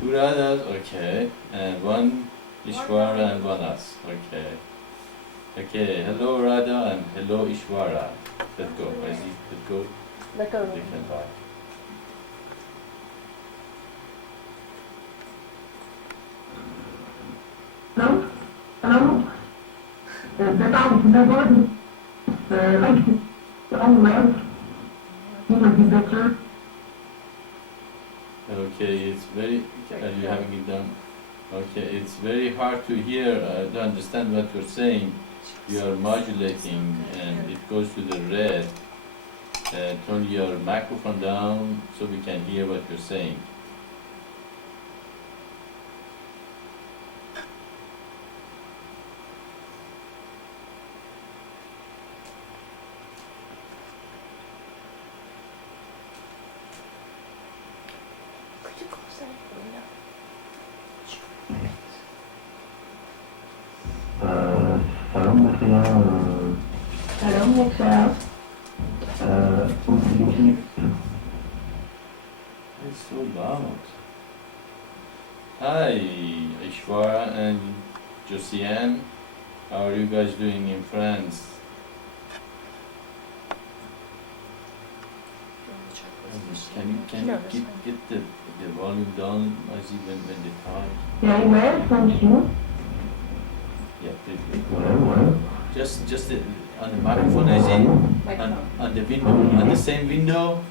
Two Radhas, okay, and one Ishvara and one us, okay. Okay, hello Radha and hello Ishvara. Let's go, Mazi, let's go. Let go. They can talk. Hello? Hello? Okay, it's very, are you having it done? Okay, it's very hard to hear, to understand what you're saying. You are modulating and it goes to the red. Turn your microphone down so we can hear what you're saying. Could you close that window? Salam Maitreya. Salam Maitreya. It's so loud. Hi, Ishvara and Josiane. How are you guys doing in France? Can you get the volume down, Mazi, when they talk? Very well, thank you. Yeah, please. Well. Just on the microphone, is it? On the window, on the same window,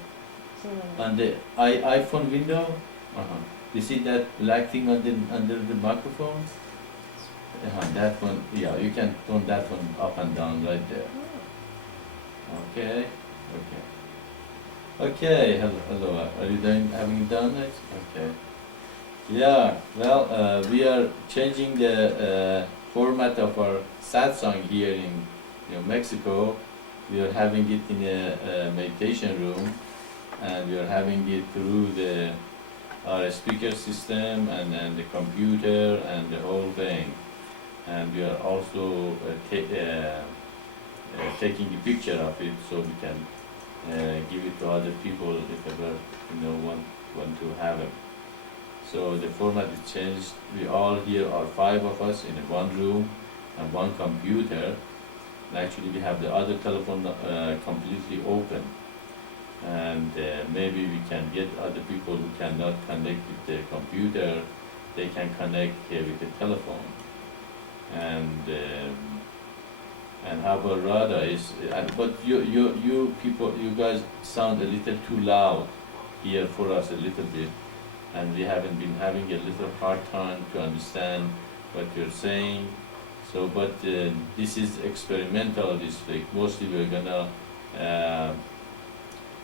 on the iPhone window. You see that black thing under the microphone? That one, yeah, you can turn that one up and down right there. Okay, okay. Okay, hello. Are you having done it? Okay. Yeah, well, we are changing the format of our Satsang here in Mexico. We are having it in a meditation room, and we are having it through our speaker system and the computer and the whole thing. And we are also taking a picture of it so we can give it to other people if ever want to have it. So the format is changed. We all here are 5 of us in one room and one computer. And actually we have the other telephone completely open. And maybe we can get other people who cannot connect with the computer, they can connect here with the telephone. And how about Radha is, but you people, you guys sound a little too loud here for us a little bit, and we haven't been having a little hard time to understand what you're saying. So, but this is experimental this week. Mostly we're gonna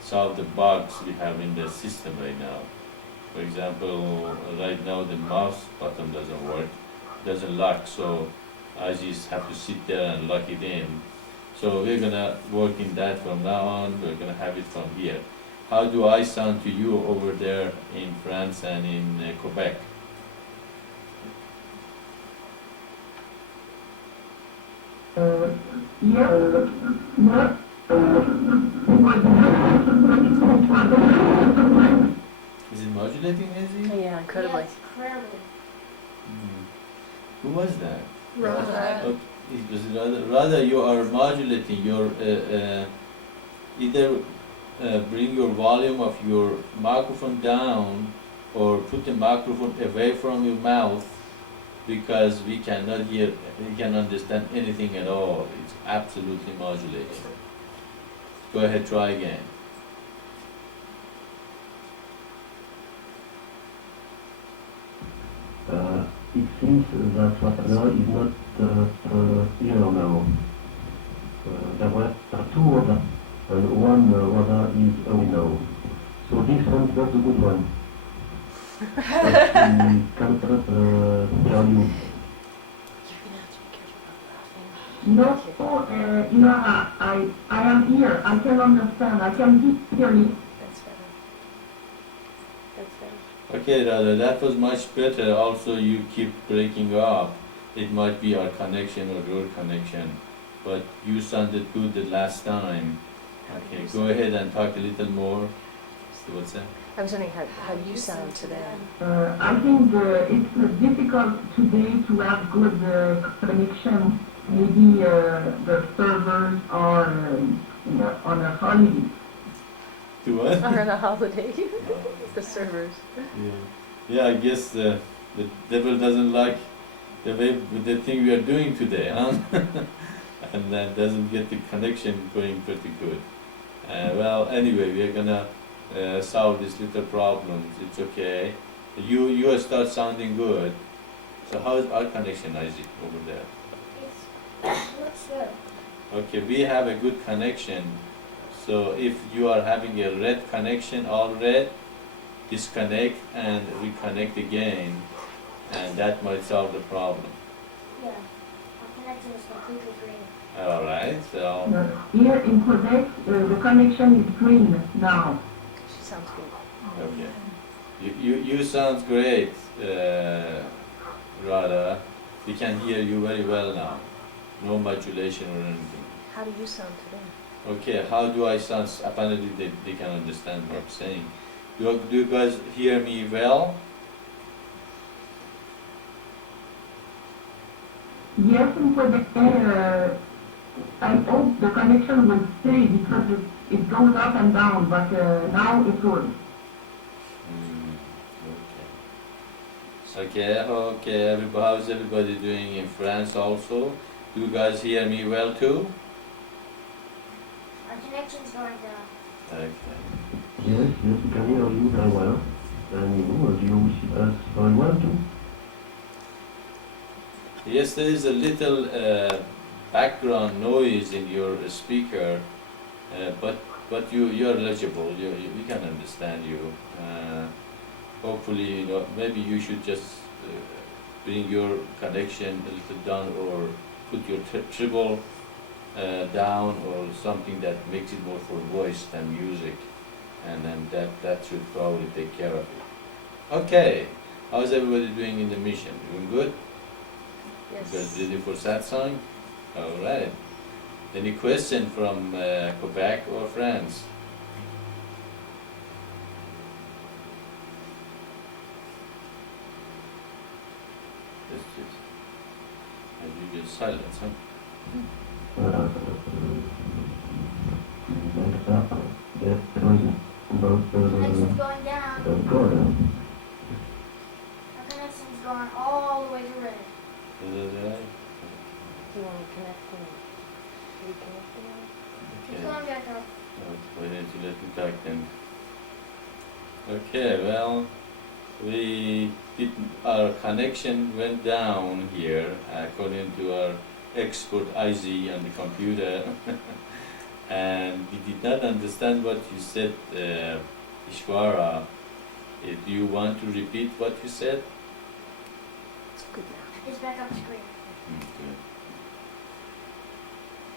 solve the bugs we have in the system right now. For example, right now the mouse button doesn't work, doesn't lock, so I just have to sit there and lock it in. So we're gonna work in that from now on. We're gonna have it from here. How do I sound to you over there in France and in Quebec? Is it modulating, Izzy? Yeah, incredibly. Yes, incredibly. Who was that? Rosa. Okay, it was Radha, you are modulating. Your either bring your volume of your microphone down or put the microphone away from your mouth, because we cannot hear, we can understand anything at all. It's absolutely modulating. Go ahead, try again. It seems that Maitreya is not here now. There were 2 others, and one other is away now. So this one's not a good one. But we can't tell you. No, I am here. I can understand. I can hear you. That's better. That's better. Okay, Radha, that was much better. Also, you keep breaking up. It might be our connection or your connection, but you sounded good the last time. Okay, go ahead and talk a little more. What's that? I was wondering how you sound today. I think it's difficult today to have good connection. Maybe the servers are on a holiday. To what? Or on a holiday. The servers. Yeah, I guess the devil doesn't like the thing we are doing today, huh? And then doesn't get the connection going pretty good. Well, anyway, we are gonna solve these little problems. It's okay. You start sounding good. So how is our connection, Isaac, over there? It looks good. Okay, we have a good connection. So if you are having a red connection, all red, disconnect and reconnect again, and that might solve the problem. Yeah. Our connection is completely green. All right, so Here in Quebec, the connection is green now. She sounds good. okay, you sound great, Radha. We can hear you very well now. No modulation or anything. How do you sound today? Okay, how do I sound? Apparently they can understand what I'm saying. Do you guys hear me well? Yes, in Quebec, I hope the connection will stay because it goes up and down, but now it's good. Okay. How's everybody doing in France also? Do you guys hear me well too? Our connection's going down. Okay. Yes, we can hear you very well. And you see us very well too. Yes, there is a little background noise in your speaker, but you're legible. We can understand you. Hopefully, maybe you should just bring your connection a little down, or put your treble down, or something that makes it more for voice than music, and then that should probably take care of it. Okay, how's everybody doing in the mission? Doing good? You guys Yes. ready for Satsang? All right. Any question from Quebec or France? As you get silence, huh? Connection's going down. Our connection's going all the way to red. Is that right? Do you want to connect and reconnect again? It's Okay. going back up. Why don't you let me talk then? Okay, well, our connection went down here according to our expert IZ on the computer, and we did not understand what you said, Ishwara. Do you want to repeat what you said? It's good now. It's back up to green. Good.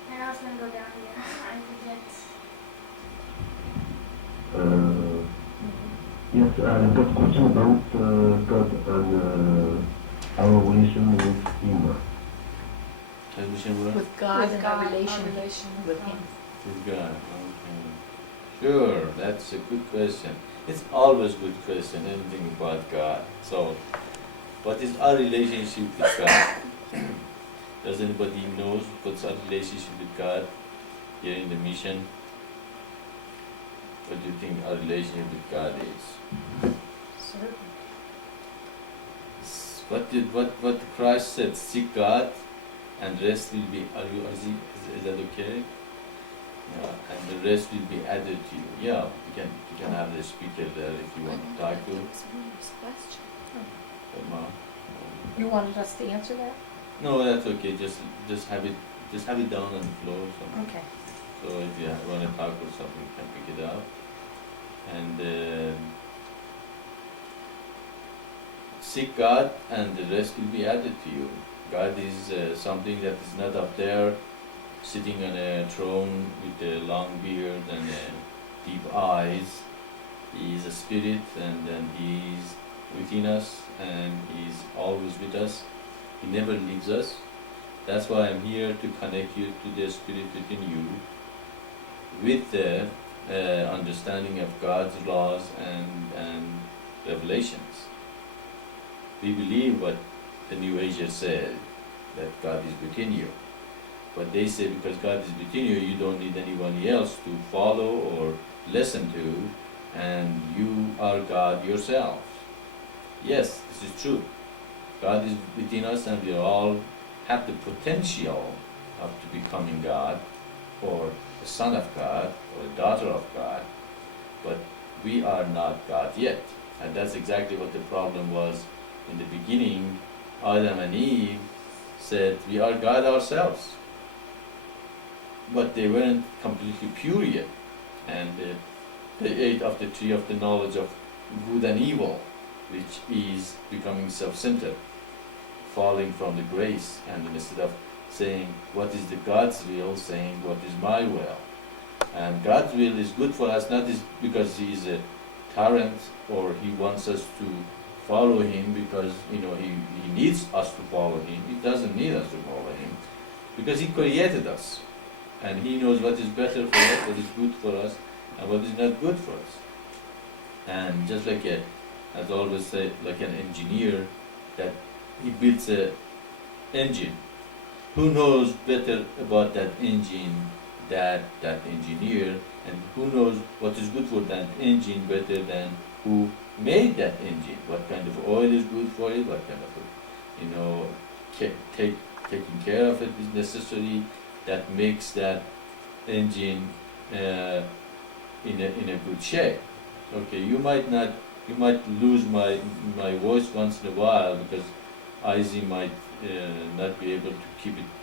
And now it's going to go down again. I forget. Yes, I've got a question about God and our relation with Him. Television work? With God With and God, our our relation relation with Him. With God, okay. Sure, that's a good question. It's always a good question, anything about God. So, what is our relationship with God? Does anybody knows what's our relationship with God here in the mission? What do you think our relationship with God is? Certainly. What Christ said, seek God and rest will be, is that okay? Yeah, and the rest will be added to you. Yeah, you can have the speaker there if you want to talk to. Come on. You wanted us to answer that? No, that's okay. Just have it down on the floor. Okay. So if you want to talk or something, you can pick it up. And seek God, and the rest will be added to you. God is something that is not up there, sitting on a throne with a long beard and deep eyes. He is a spirit, and then He is within us, and He is always with us. He never leaves us. That's why I'm here to connect you to the spirit within you with the understanding of God's laws and revelations. We believe what the New Agers said, that God is within you. But they say because God is within you, you don't need anyone else to follow or listen to, and you are God yourself. Yes, this is true. God is within us, and we all have the potential of to becoming God, or a son of God, or a daughter of God, but we are not God yet. And that's exactly what the problem was in the beginning. Adam and Eve said, we are God ourselves. But they weren't completely pure yet. And they ate of the tree of the knowledge of good and evil, which is becoming self-centered, falling from the grace, and instead of saying, what is the God's will, saying, what is my will? And God's will is good for us, not because He is a tyrant or He wants us to follow Him because He needs us to follow Him. He doesn't need us to follow Him because He created us, and He knows what is better for us, what is good for us, and what is not good for us. And just like as I always say, like an engineer, that he builds an engine. Who knows better about that engine than that engineer, and who knows what is good for that engine better than who made that engine? What kind of oil is good for it? What kind of taking care of it is necessary. That makes that engine in a good shape. Okay, you might lose my voice once in a while because Izzy might not be able to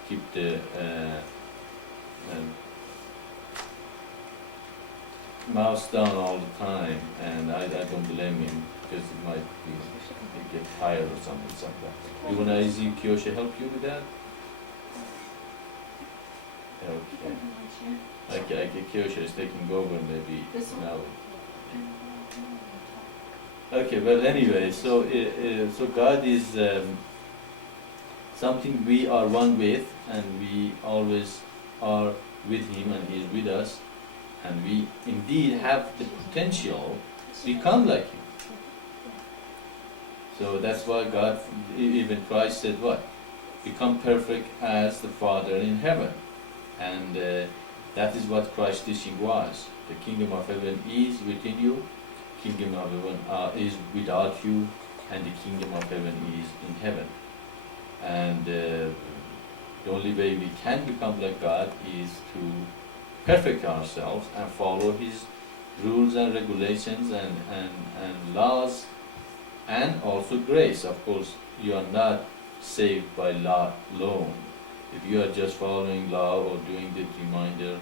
keep the mouse down all the time, and I don't blame him because it might get tired or something like that. You want Izzy Kyosha help you with that? Okay, Kyosha is taking over maybe now. Okay, well anyway, so God is something we are one with, and we always are with Him, and He is with us, and we indeed have the potential to become like Him. So that's why God, even Christ said what? Become perfect as the Father in heaven. And that is what Christ's teaching was. The kingdom of heaven is within you, kingdom of heaven is without you, and the kingdom of heaven is in heaven. And the only way we can become like God is to perfect ourselves and follow His rules and regulations and laws, and also grace. Of course, you are not saved by law alone. If you are just following law or doing the reminder,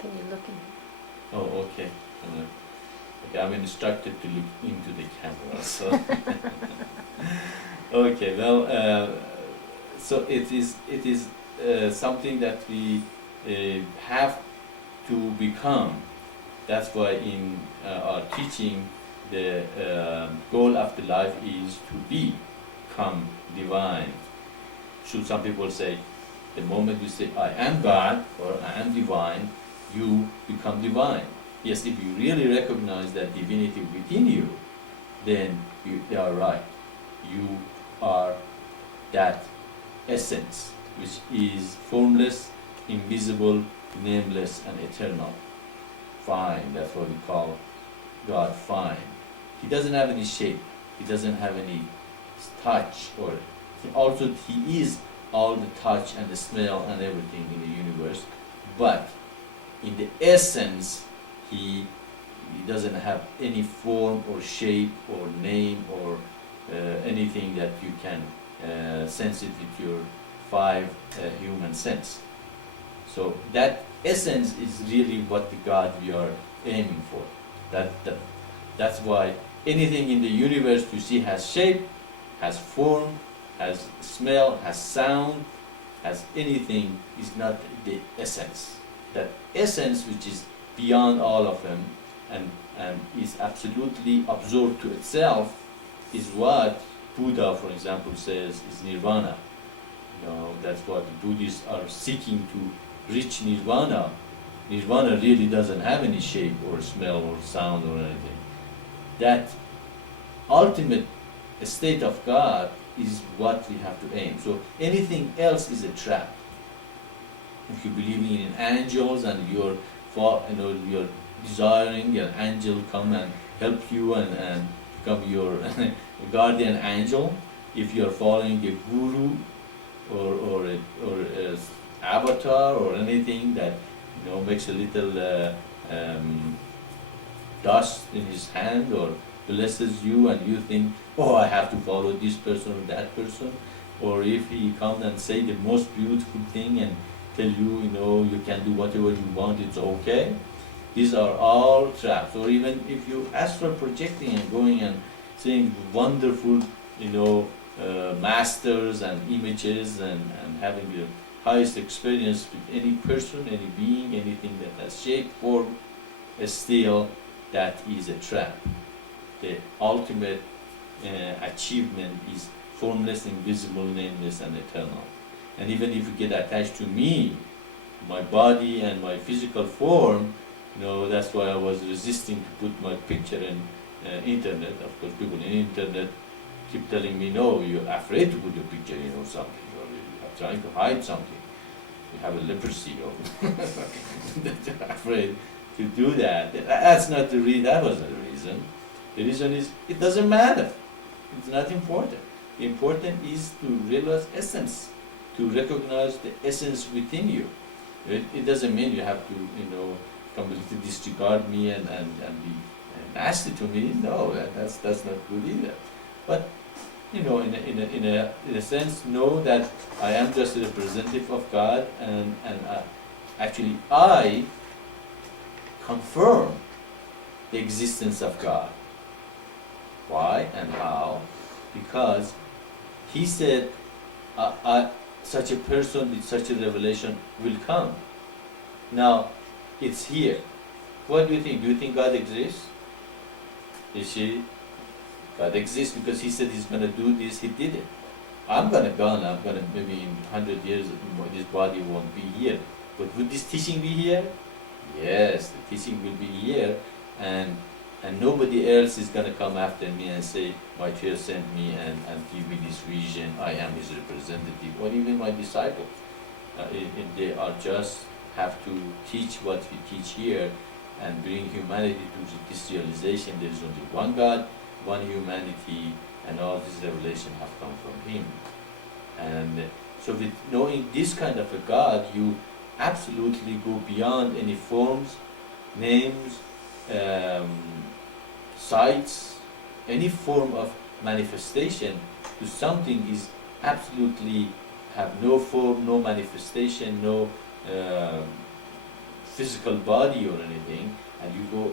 Can you look in? Oh, okay. Okay, I'm instructed to look into the camera. So, okay. Well, so it is something that we have to become. That's why in our teaching, the goal of the life is to become divine. So some people say, the moment you say, I am God or I am divine, you become divine. Yes, if you really recognize that divinity within you, then you are right. You are that essence, which is formless, invisible, nameless, and eternal. Fine, that's what we call God fine. He doesn't have any shape. He doesn't have any touch, or also He is all the touch and the smell and everything in the universe, but in the essence, He doesn't have any form or shape or name or anything that you can sense it with your five human sense. So that essence is really what the God we are aiming for. That's why anything in the universe you see has shape, has form, has smell, has sound, has anything, is not the essence. That essence which is beyond all of them and is absolutely absorbed to itself is what Buddha, for example, says is nirvana. That's what the Buddhists are seeking to reach nirvana. Nirvana really doesn't have any shape or smell or sound or anything. That ultimate state of God is what we have to aim. So anything else is a trap. If you're believing in angels and you're desiring an angel come and help you and become your guardian angel, if you're following a guru or a avatar or anything that makes a little dust in his hand or blesses you and you think, oh, I have to follow this person or that person, or if he comes and say the most beautiful thing and tell you, you can do whatever you want, it's okay. These are all traps. Or even if you astral projecting and going and seeing wonderful, masters and images and having the highest experience with any person, any being, anything that has shape, form, still that is a trap. The ultimate achievement is formless, invisible, nameless, and eternal. And even if you get attached to me, my body and my physical form, that's why I was resisting to put my picture in internet. Of course, people in internet keep telling me, no, you're afraid to put your picture in or something, or you're trying to hide something. You have a leprosy or that you're afraid to do that. That's not the reason. That wasn't the reason. The reason is it doesn't matter. It's not important. The important is to realize essence, to recognize the essence within you. It doesn't mean you have to, completely disregard me and be nasty to me. No, that's not good either. But in a sense, know that I am just a representative of God, and actually I confirm the existence of God. Why and how? Because He said, such a person with such a revelation will come. Now, it's here. What do you think? Do you think God exists? You see, God exists because He said He's going to do this, He did it. I'm going to go now, maybe in 100 years, this body won't be here. But would this teaching be here? Yes, the teaching will be here, and nobody else is going to come after me and say, Maitreya sent me and give me this vision, I am his representative, or even my disciples. They are just have to teach what we teach here and bring humanity to this realization there is only one God, one humanity, and all this revelation have come from Him. And so with knowing this kind of a God, you absolutely go beyond any forms, names, sights, any form of manifestation to something is absolutely have no form, no manifestation, no physical body or anything, and you go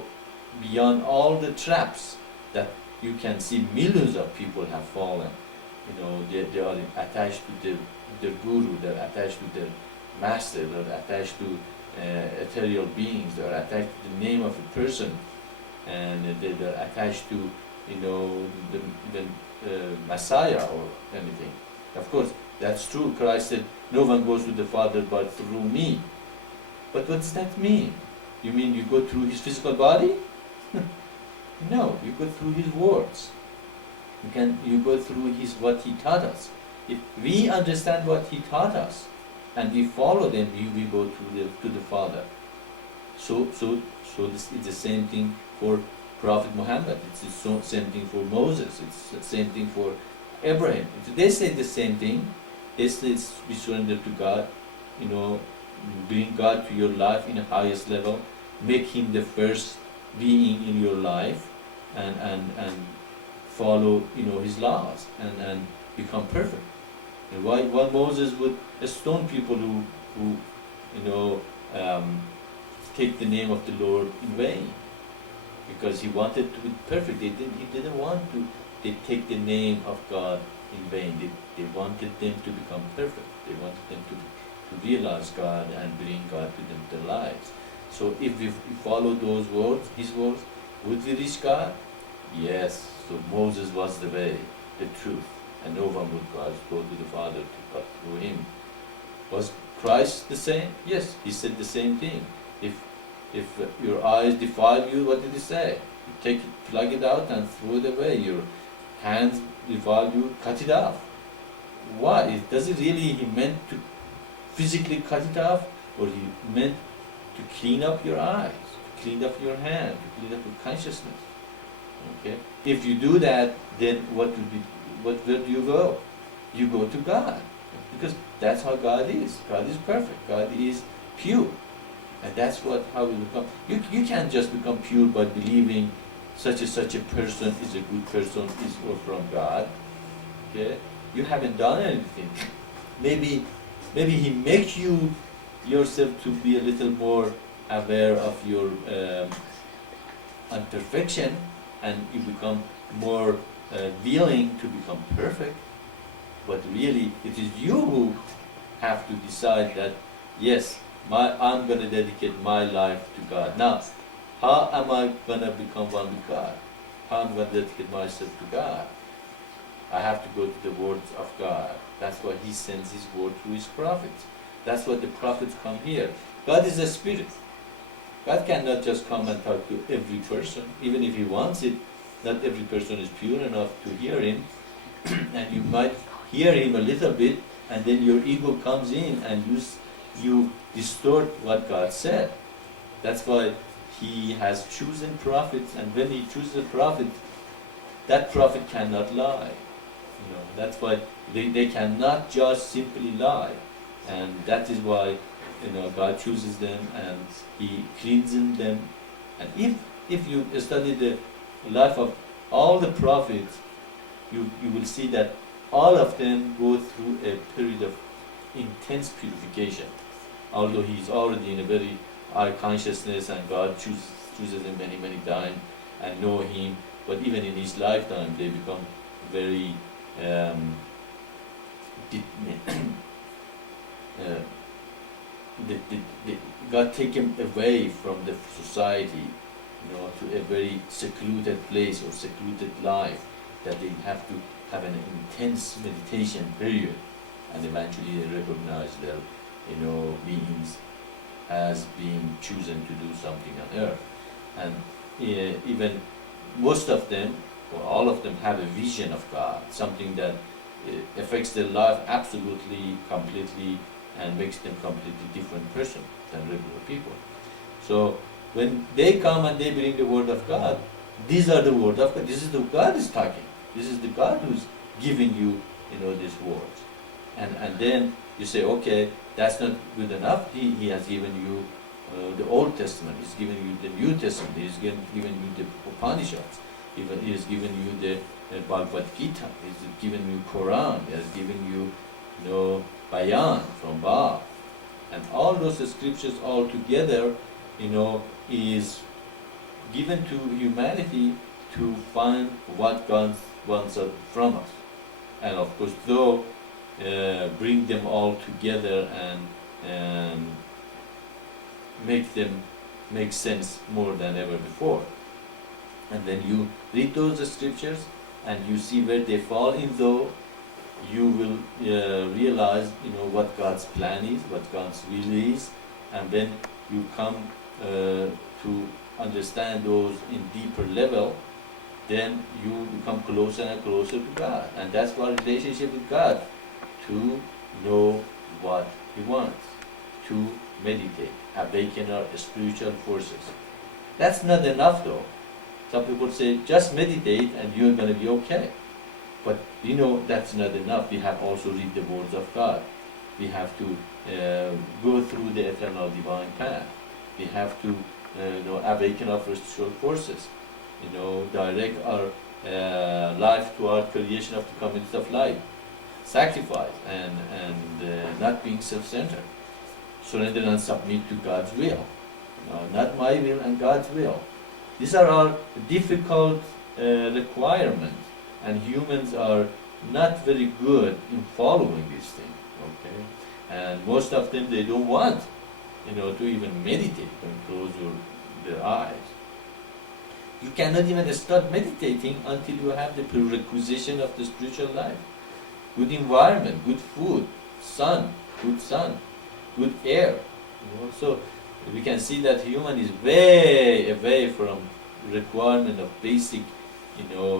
beyond all the traps that you can see. Millions of people have fallen. They are attached to the guru, they're attached to the master, they're attached to ethereal beings, they're attached to the name of a person, and they're attached to the Messiah or anything. Of course, that's true. Christ said, no one goes to the Father but through me. But what does that mean? You mean you go through His physical body? No, you go through His words. You go through what He taught us. If we understand what He taught us and we follow them, we go to the Father. So this is the same thing for Prophet Muhammad. It's the same thing for Moses. It's the same thing for Abraham. They say the same thing. They say we surrender to God. Bring God to your life in the highest level. Make Him the first being in your life, and follow His laws and become perfect. And why Moses would stone people who take the name of the Lord in vain, because he wanted to be perfect. He didn't want to take the name of God in vain. They wanted them to become perfect. They wanted them to realize God and bring God to their lives. So if we follow those words, His words, would we reach God? Yes. So Moses was the way, the truth, and no one would go to the Father but through him. Was Christ the same? Yes, he said the same thing. If your eyes defile you, what did he say? You take it, plug it out and throw it away. Your hands defile you, cut it off. Why? Does it really, he meant to physically cut it off, or he meant to clean up your eyes, to clean up your hand, to clean up your consciousness? Okay? If you do that, then where do you go? You go to God. Because that's how God is. God is perfect. God is pure. And that's how we become. You can't just become pure by believing such a person is a good person, is from God. Okay? You haven't done anything. Maybe he makes you yourself to be a little more aware of your imperfection, and you become more willing to become perfect. But really, it is you who have to decide that, yes, I'm going to dedicate my life to God. Now, how am I going to become one with God? How am I going to dedicate myself to God? I have to go to the words of God. That's why he sends his word through his prophets. That's why the prophets come here. God is a spirit. God cannot just come and talk to every person. Even if he wants it, not every person is pure enough to hear him. And you might hear him a little bit, and then your ego comes in and you distort what God said. That's why he has chosen prophets, and when he chooses a prophet, that prophet cannot lie. That's why they cannot just simply lie. And that is why God chooses them and he cleanses them. And if you study the life of all the prophets, you will see that all of them go through a period of intense purification. Although he's already in a very high consciousness and God chooses him many, many times and know him, but even in his lifetime they become very God take him away from the society, to a very secluded place or secluded life, that they have to have an intense meditation period, and eventually they recognize their, beings as being chosen to do something on earth. And even most of them, or all of them, have a vision of God, something that affects their life absolutely, completely, and makes them completely different person than regular people. So when they come and they bring the word of God, these are the word of God. This is the God is talking. This is the God who's giving you, these words. And then you say, okay, that's not good enough. He has given you the Old Testament. He's given you the New Testament. He's given you the Upanishads. He has given you the Bhagavad Gita. He's given you Quran. He has given you, Bayan from Ba. And all those scriptures all together, is given to humanity to find what God wants from us. And of course, though, bring them all together and make them make sense more than ever before. And when you read those scriptures and you see where they fall in, though, you will realize, what God's plan is, what God's will is, and when you come to understand those in deeper level, then you become closer and closer to God. And that's our relationship with God, to know what He wants, to meditate, awaken our spiritual forces. That's not enough though. Some people say, just meditate and you're going to be okay. But that's not enough. We have also read the words of God. We have to go through the eternal divine path. We have to awaken our spiritual forces. Direct our life toward creation of the community of life. Sacrifice and not being self-centered. Surrender and submit to God's will. Not my will and God's will. These are all difficult requirements, and humans are not very good in following these things. Okay, and most of them they don't want, to even meditate and close their eyes. You cannot even start meditating until you have the prerequisition of the spiritual life. good environment, good food, sun, good air. So we can see that human is way away from requirement of basic,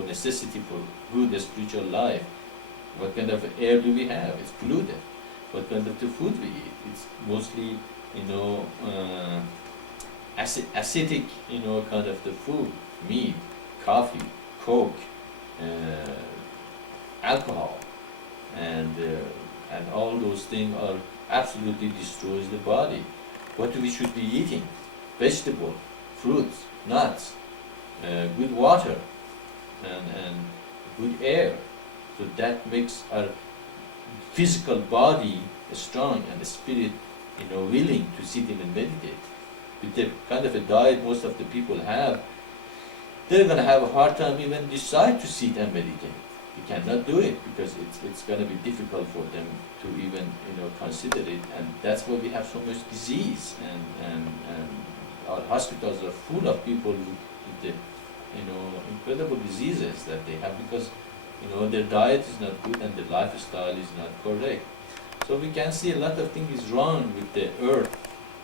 necessity for good spiritual life. What kind of air do we have? It's polluted. What kind of the food we eat? It's mostly, acidic, kind of the food, meat, coffee, coke, alcohol, and all those things are absolutely destroys the body. What we should be eating? Vegetable, fruits, nuts, good water, and good air. So that makes our physical body strong and the spirit, willing to sit and meditate. With the kind of a diet most of the people have, they're going to have a hard time even decide to sit and meditate. They cannot do it because it's going to be difficult for them to even consider it, and that's why we have so much disease, and our hospitals are full of people with the incredible diseases that they have because their diet is not good and their lifestyle is not correct. So we can see a lot of things is wrong with the earth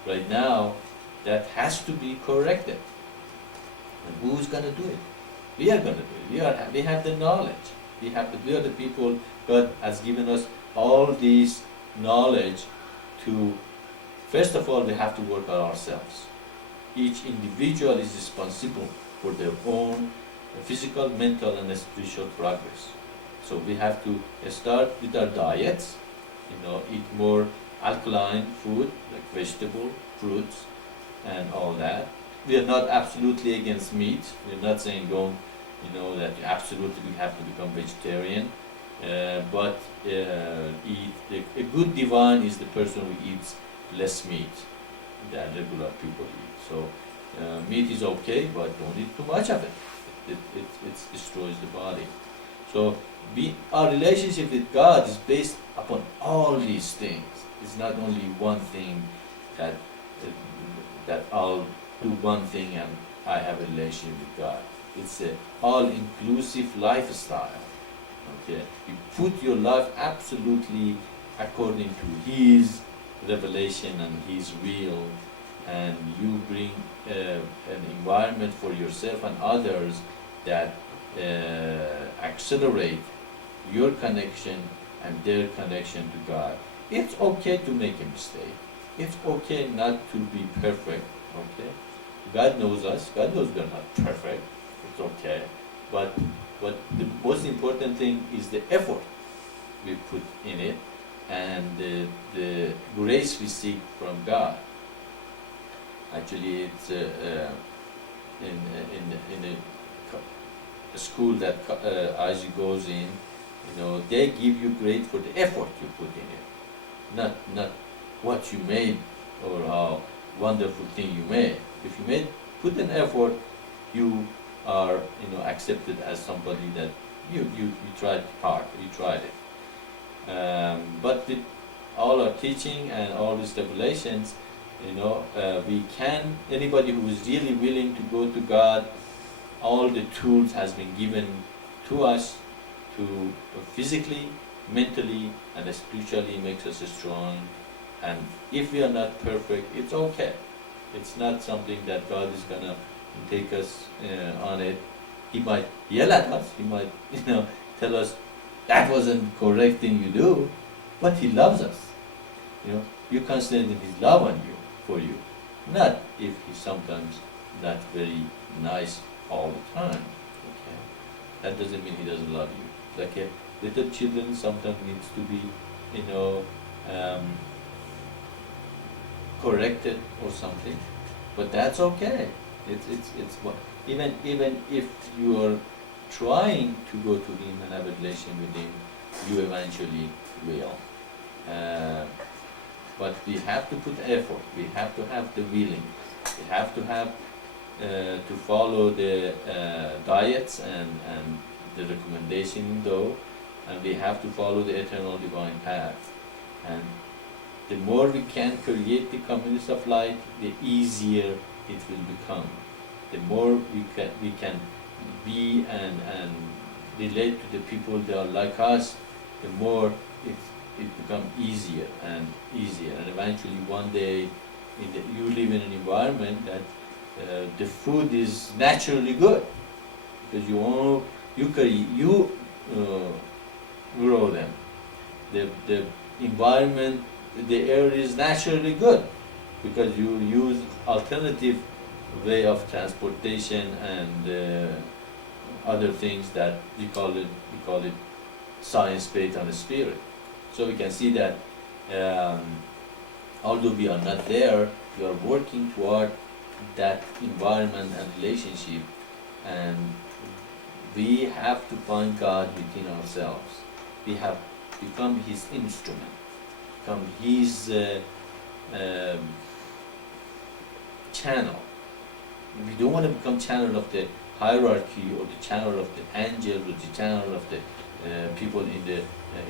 right now that has to be corrected. And who's going to do it? We are going to do it. We have the knowledge. We are the people. God has given us all this knowledge to, first of all, we have to work on ourselves. Each individual is responsible for their own physical, mental, and spiritual progress. So we have to start with our diets, eat more alkaline food, like vegetable, fruits, and all that. We are not absolutely against meat. We're not saying that you absolutely have to become vegetarian. But eat. A good divine is the person who eats less meat than regular people eat. So meat is okay, but don't eat too much of it. It destroys the body. So our relationship with God is based upon all these things. It's not only one thing that I'll do one thing and I have a relationship with God. It's an all-inclusive lifestyle. Okay, you put your life absolutely according to His revelation and His will, and you bring an environment for yourself and others that accelerate your connection and their connection to God. It's okay to make a mistake. It's okay not to be perfect. Okay, God knows us. God knows we're not perfect. It's okay, but the most important thing is the effort we put in it and the grace we seek from God. Actually, it's in a school that Isaac goes in, they give you grade for the effort you put in it, not what you made or how wonderful thing you made. If you put an effort, you are accepted as somebody that you tried hard, you tried it. But with all our teaching and all these revelations, anybody who is really willing to go to God, all the tools has been given to us to physically, mentally, and spiritually makes us strong. And if we are not perfect, it's okay. It's not something that God is gonna take us on it. He might yell at us. He might, tell us that wasn't correct thing you do, but He loves us. You consider His love on you, for you, not if He's sometimes not very nice all the time. Okay, that doesn't mean He doesn't love you. Like a little children sometimes needs to be, corrected or something, but that's okay. It's what even if you are trying to go to Him and have a relation with Him, you eventually will. But we have to put effort. We have to have the willing. We have to have to follow the diets and the recommendation though, and we have to follow the eternal divine path. And the more we can create the communities of light, the easier it will become. The more we can be and relate to the people that are like us, the more it becomes easier and easier, and eventually one day you live in an environment that the food is naturally good because you grow them. The environment, the air is naturally good because you use alternative way of transportation and other things that we call it science based on the spirit. So we can see that although we are not there, we are working toward that environment and relationship, and we have to find God within ourselves. We have become His instrument, become His channel. We don't want to become channel of the hierarchy or the channel of the angels or the channel of the people in the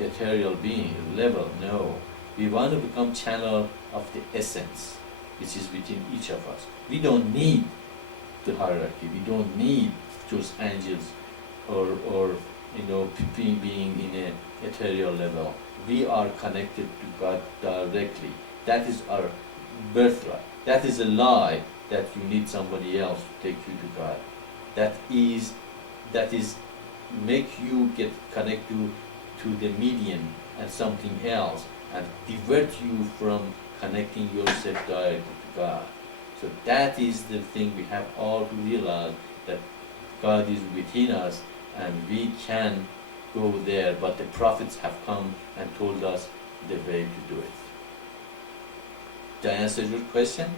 ethereal being level. No, we want to become channel of the essence which is within each of us. We don't need the hierarchy. We don't need those angels or being in a ethereal level. We are connected to God directly. That is our birthright. That is a lie that you need somebody else to take you to God. That is make you get connected to the medium and something else and divert you from connecting yourself directly to God. So that is the thing we have all to realize, that God is within us and we can go there, but the prophets have come and told us the way to do it. Did I answer your question?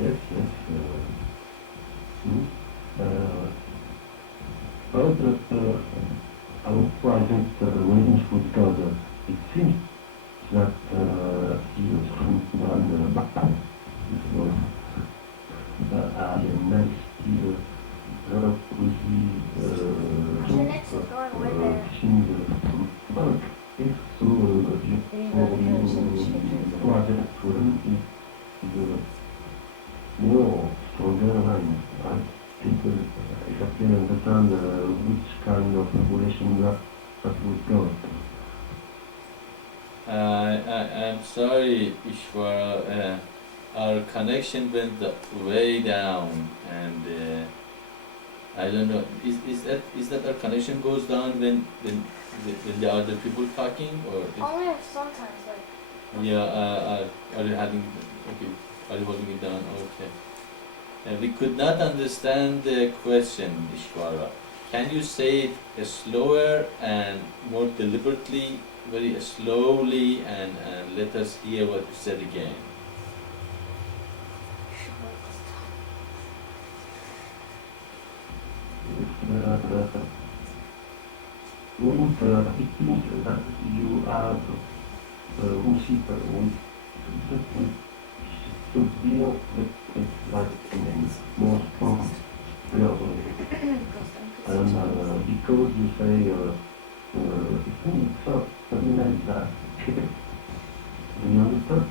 Yes. Our private relationship with God, it seems that he was from one baptized. I am still Genetics is going with it. if so, more stronger and people exactly understand which kind of relation that with God. I'm sorry, Ishwara. Our connection went way down, and I don't know. Is that our connection goes down when the other people talking, or? Only if sometimes, like. Yeah. Are you having? Okay. Are you holding it down? Okay. We could not understand the question, Ishwara. Can you say it slower and more deliberately, very slowly, and let us hear what you said again? It means that you have worship to be like more strong. And because you say it means something like that. Do you understand?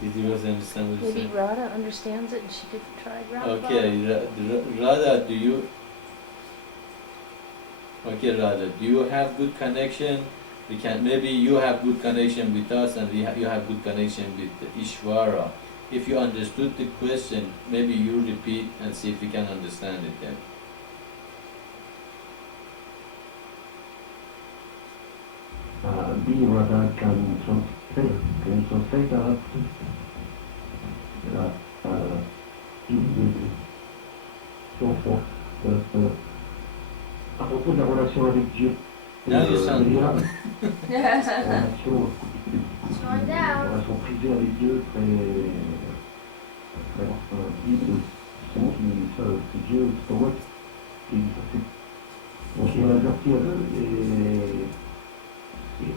Did you guys understand what you Maybe said? Radha understands it and she could try Radha. Okay, Radha, do you? Okay, Radha, do you have good connection? Maybe you have good connection with us, and you have good connection with Ishwara. If you understood the question, maybe you repeat and see if we can understand it then. Be Radha can translate that. À propos de la relation avec Dieu, Now you sound relation Slowing down. relation privée avec Dieu, très intime, c'est Dieu, c'est moi qui donc il va avertir eux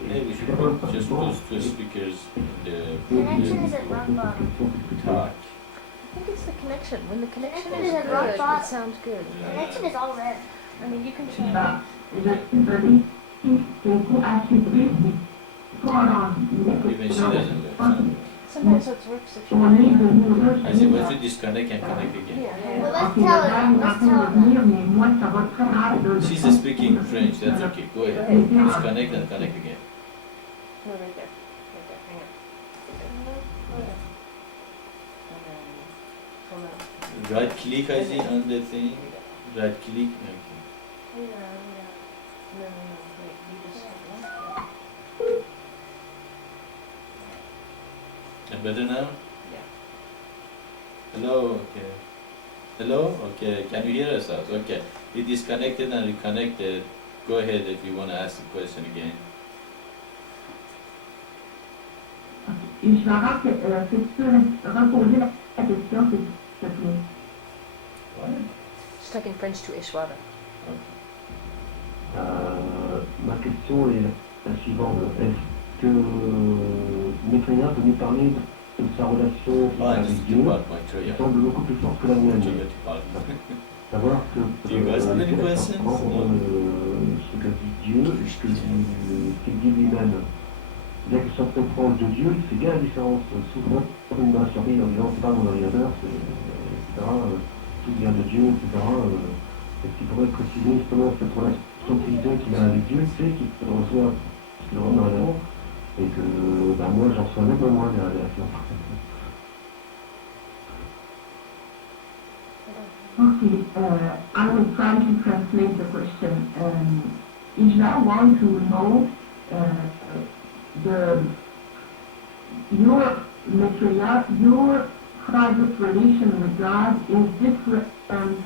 maybe we should just close to speakers Connection isn't rock bottom. talk. I think it's the connection. When the connection Connection is is a good, rock it bottom. sounds good. Connection is all red. I mean, you can try. Even she doesn't understand. Sometimes it works if you on est de nourrir. I say, once you disconnect and connect again. Yeah. Well, Ok, let's le tell gars him. est en Let's train tell de him. venir, mais moi, ça va très mal. She's speaking French, that's okay, go ahead. Disconnect and connect again. No, right there. Right there. Hang on. And then come out. Right click, I see, on the thing. Right click, okay. No, no. Wait, you just And better now? Yeah. Hello, okay. Hello? Okay, can you hear us out? Okay. We disconnected and reconnected. Go ahead if you want to ask the question again. Ishvara, que tu peux reposer la question, s'il te plaît? What? She's talking French to Ishwara. Okay. Ma question est la suivante. Est-ce que Maitreya peut nous parler de sa relation Ah, avec this is Dieu about qui Maitreya. semble beaucoup plus forte que la mienne? Savoir que Do you guys have any questions? entre ce que dit Dieu et ce qu'il dit lui-même. Bien qu'il soit très proche de Dieu, il fait bien la différence. Souvent, on m'a surpris en disant c'est pas mon ordinateur, etc. Tout vient de Dieu, etc. Est-ce qu'il pourrait préciser justement cette relation spirituelle qu'il a avec Dieu, tu sais, qu'il reçoit ce qu'il reçoit dans l'amour, et que moi j'en reçois même moins des révélations. Okay, I will try to translate the question. Ishvara wants to know your Maitreya, your private relation with God is different from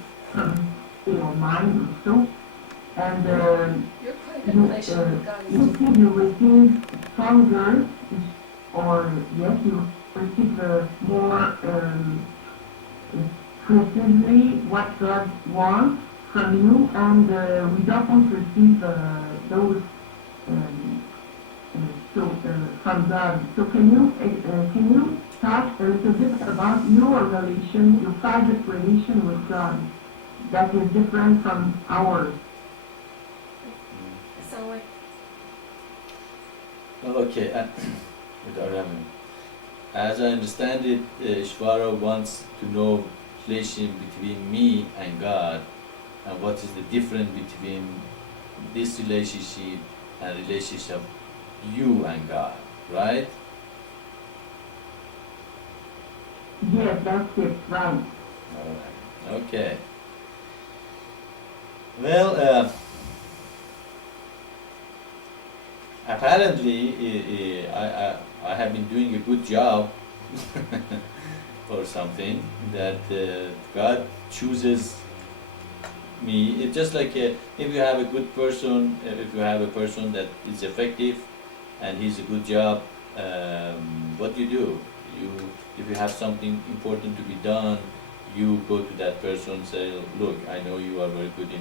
your mind also, and Your private you, relation with God is you think you receive stronger, or yes, you receive more precisely what God wants from you, and we don't receive those from God. So can you talk a little bit about your relation, your private relation with God, that is different from ours? So like, Okay, with Aramin. As I understand it, Ishvara wants to know relation between me and God, and what is the difference between this relationship and relationship you and God, right? Yes, that's it, right. Alright, okay. Well, apparently I have been doing a good job or something, that God chooses me. It's just like if you have a good person, if you have a person that is effective and he's a good job, what do? If you have something important to be done, you go to that person and say, look, I know you are very good in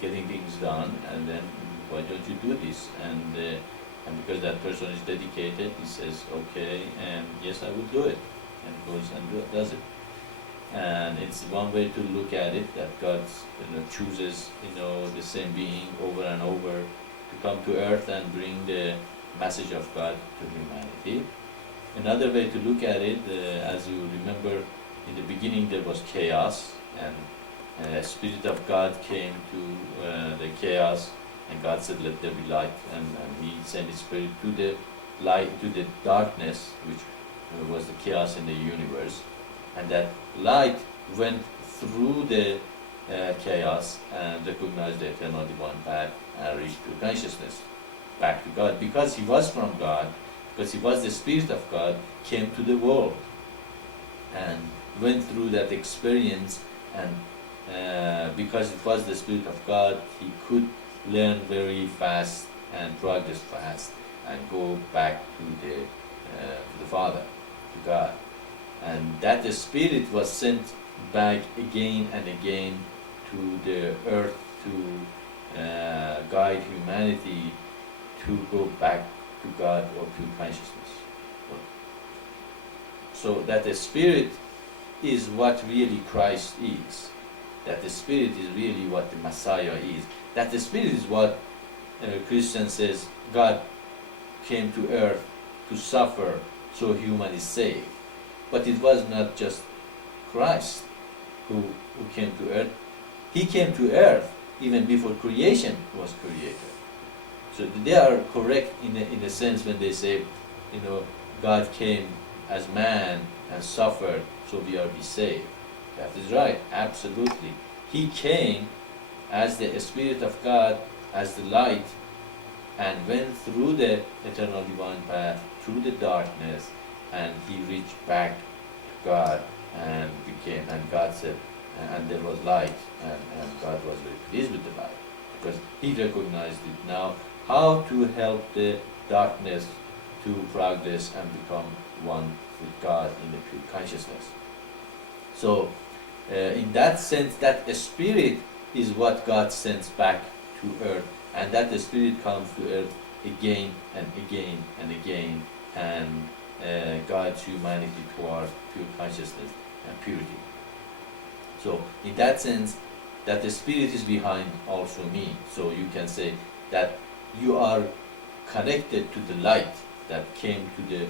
getting things done, and then why don't you do this? And because that person is dedicated, he says, okay, and yes, I will do it, and goes and does it. And it's one way to look at it, that God chooses the same being over and over to come to earth and bring the message of God to humanity. Another way to look at it, as you remember, in the beginning there was chaos, and Spirit of God came to the chaos, and God said, let there be light, and He sent His Spirit to the light, to the darkness, which was the chaos in the universe, and that light went through the chaos and recognized the eternal divine path and reached to consciousness, back to God, because He was from God, because He was the Spirit of God, came to the world and went through that experience, and because it was the Spirit of God, He could learn very fast and progress fast and go back to the Father, to God. And that the Spirit was sent back again and again to the earth to guide humanity to go back to God or to consciousness. So that the Spirit is what really Christ is. That the Spirit is really what the Messiah is. That the Spirit is what Christian says God came to earth to suffer so human is saved. But it was not just Christ who came to earth. He came to earth even before creation was created. So they are correct in a sense when they say, God came as man and suffered, so we are be saved. That is right, absolutely. He came as the Spirit of God, as the light, and went through the eternal divine path, through the darkness, and he reached back to God and God said, and there was light, and God was very pleased with the light, because he recognized it now, how to help the darkness to progress and become one with God in the pure consciousness. So, in that sense, that spirit is what God sends back to earth, and that spirit comes to earth again and again and again, and guides humanity toward pure consciousness and purity. So, in that sense, that the spirit is behind also me. So you can say that you are connected to the light that came to the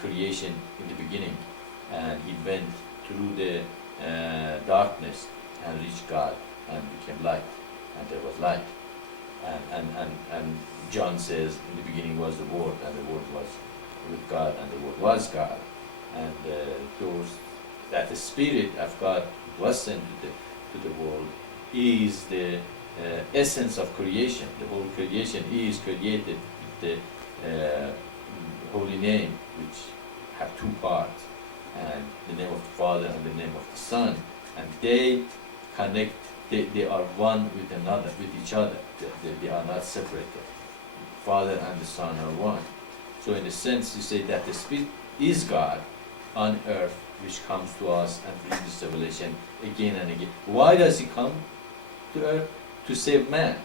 creation in the beginning, and he went through the darkness and reached God and became light, and there was light. And John says, in the beginning was the Word, and the Word was with God, and the Word was God. And that the Spirit of God was sent to the world is the essence of creation. The whole creation is created with the holy name, which have two parts, and the name of the Father and the name of the Son, and they connect. They are one with another, with each other. They are not separated. Father and the Son are one. So in a sense, you say that the Spirit is God on earth, which comes to us and brings this revelation again and again. Why does he come to earth? To save man.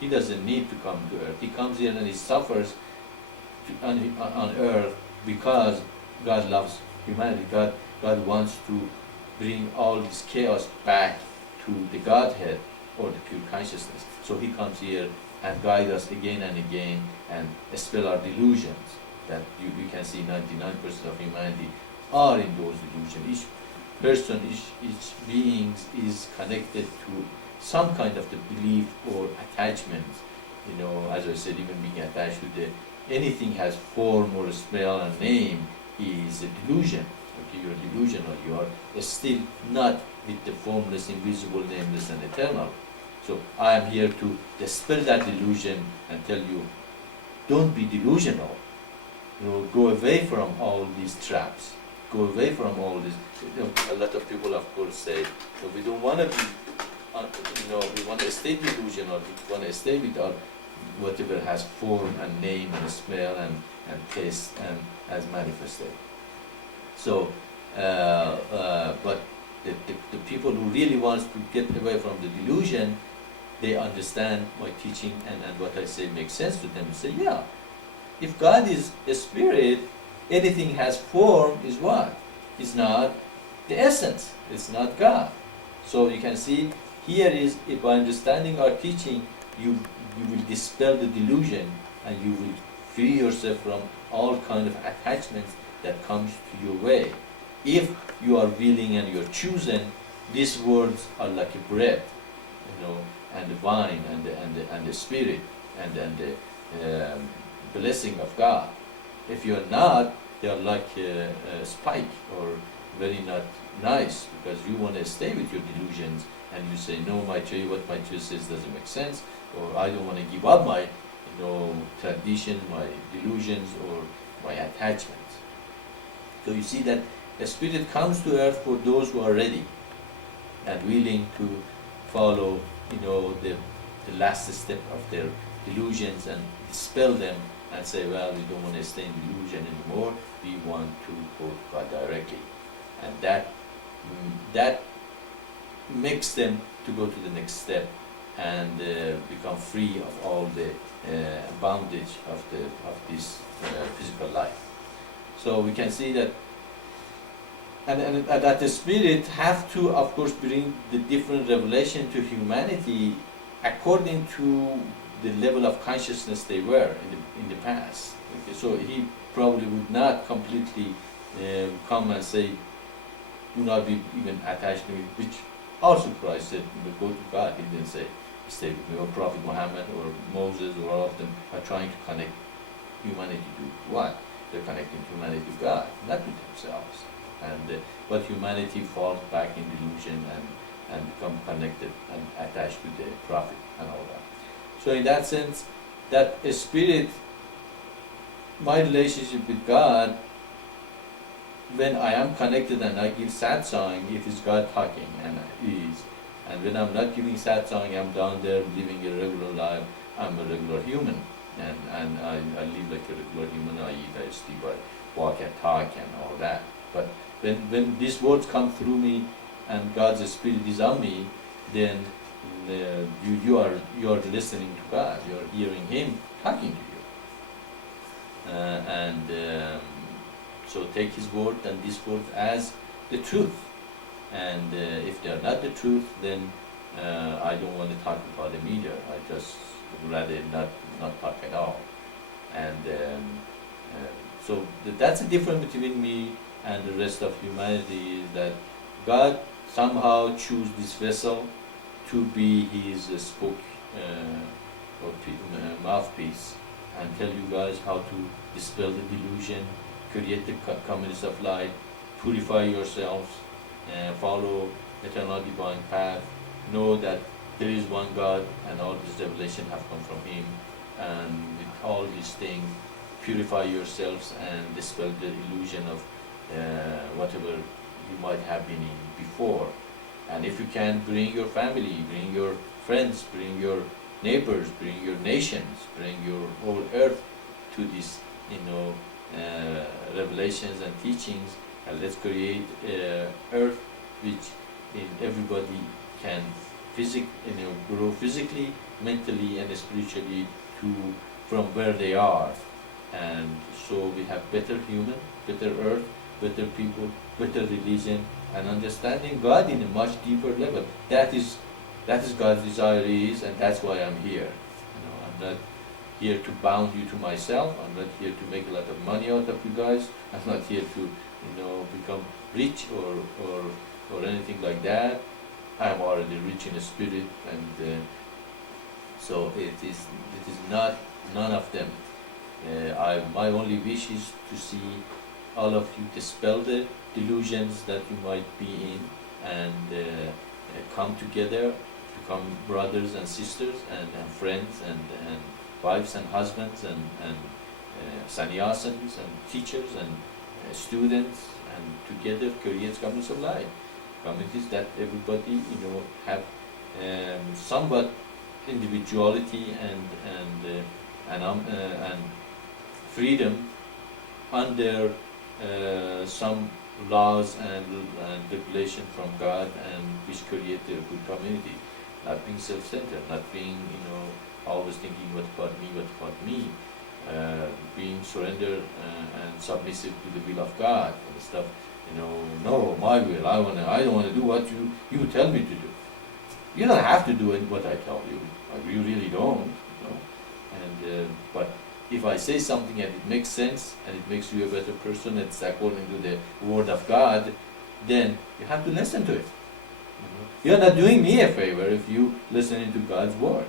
He doesn't need to come to earth. He comes here and he suffers on earth because God loves humanity. God wants to bring all this chaos back to the Godhead or the pure consciousness. So he comes here and guides us again and again and expel our delusions. That you can see 99% of humanity are in those delusions. Each person, each being is connected to some kind of the belief or attachment. As I said, even being attached to anything has form or smell and name is a delusion. Okay, you're delusional. You are still not with the formless, invisible, nameless, and eternal. So I am here to dispel that delusion and tell you, don't be delusional. Go away from all these traps. Go away from all this. A lot of people, of course, say, we don't want to be, we want to stay delusional. We want to stay with our whatever has form and name and smell and taste and as manifested. So, but the people who really wants to get away from the delusion, they understand my teaching and what I say makes sense to them. Say, yeah, if God is a spirit, anything has form is what? It's not the essence. It's not God. So you can see here is, if by understanding our teaching, you will dispel the delusion and you will free yourself from all kind of attachments that comes to your way. If you are willing and you're choosing, these words are like a bread, and the wine and the spirit and the blessing of God. If you're not, they are like a spike or very not nice, because you want to stay with your delusions and you say, no, Maitreya, what Maitreya says doesn't make sense, or I don't want to give up my tradition, my delusions, or my attachments. So you see that the Spirit comes to earth for those who are ready and willing to follow, the last step of their delusions and dispel them and say, well, we don't want to stay in delusion anymore. We want to go to God directly, and that makes them to go to the next step and become free of all the bondage of this physical life. So we can see that. And that the Spirit have to, of course, bring the different revelation to humanity according to the level of consciousness they were in the past. Okay? So he probably would not completely come and say, do not be even attached to me, which also Christ said, go to God. He didn't say, stay with me, or Prophet Muhammad or Moses, or all of them are trying to connect humanity to what? They're connecting humanity to God, not to themselves. And but humanity falls back in delusion and become connected and attached to the Prophet and all that. So in that sense, that spirit, my relationship with God, when I am connected and I give satsang, it is God talking, and is. And when I'm not giving satsang, I'm down there living a regular life. I'm a regular human, and I live like a regular human. I eat, I sleep, I walk and talk and all that. But when these words come through me and God's spirit is on me, then you are listening to God. You are hearing Him talking to you, so take His word and this word as the truth. And if they are not the truth, then I don't want to talk about them either. I just rather not talk at all. And so that's the difference between me and the rest of humanity, is that God somehow choose this vessel to be His mouthpiece, and tell you guys how to dispel the delusion, create the communities of light, purify yourselves, follow eternal divine path, know that there is one God and all this revelation have come from Him, and with all these things, purify yourselves and dispel the illusion of whatever you might have been in before. And if you can, bring your family, bring your friends, bring your neighbors, bring your nations, bring your whole earth to this, revelations and teachings, and let's create earth which everybody can grow physically, mentally, and spiritually from where they are. And so we have better human, better earth, better people, better religion, and understanding God in a much deeper level. That is God's desire is, and that's why I'm here. I'm not here to bound you to myself. I'm not here to make a lot of money out of you guys. I'm not here to, become rich or anything like that. I'm already rich in spirit, and so it is not none of them. My only wish is to see all of you dispel the delusions that you might be in, and come together, become brothers and sisters, and friends, and wives and husbands, and sannyasins and teachers and students, and together create communities of light, communities that everybody have somewhat individuality and freedom under some laws and regulation from God, and which create a good community, not being self-centered, not being always thinking what about me, being surrendered and submissive to the will of God and stuff. No, my will. I don't want to do what you tell me to do. You don't have to do what I tell you. You really don't. And but if I say something and it makes sense and it makes you a better person, it's according to the word of God, then you have to listen to it. You're not doing me a favor if you listen to God's word.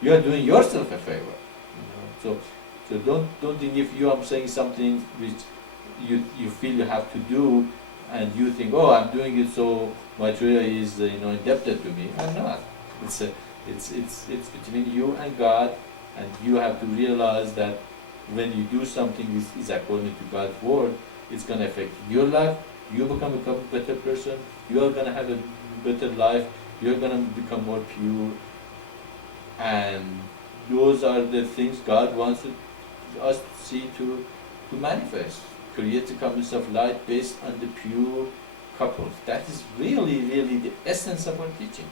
You are doing yourself a favor. So don't think if I'm saying something which you feel you have to do, and you think, oh, I'm doing it so Maitreya is indebted to me. I'm not. It's between you and God, and you have to realize that when you do something which is according to God's word, it's going to affect your life. You become a better person. You are going to have a better life. You're going to become more pure. And those are the things God wants us to see to manifest. Create the communities of light based on the pure couples. That is really, really the essence of our teaching.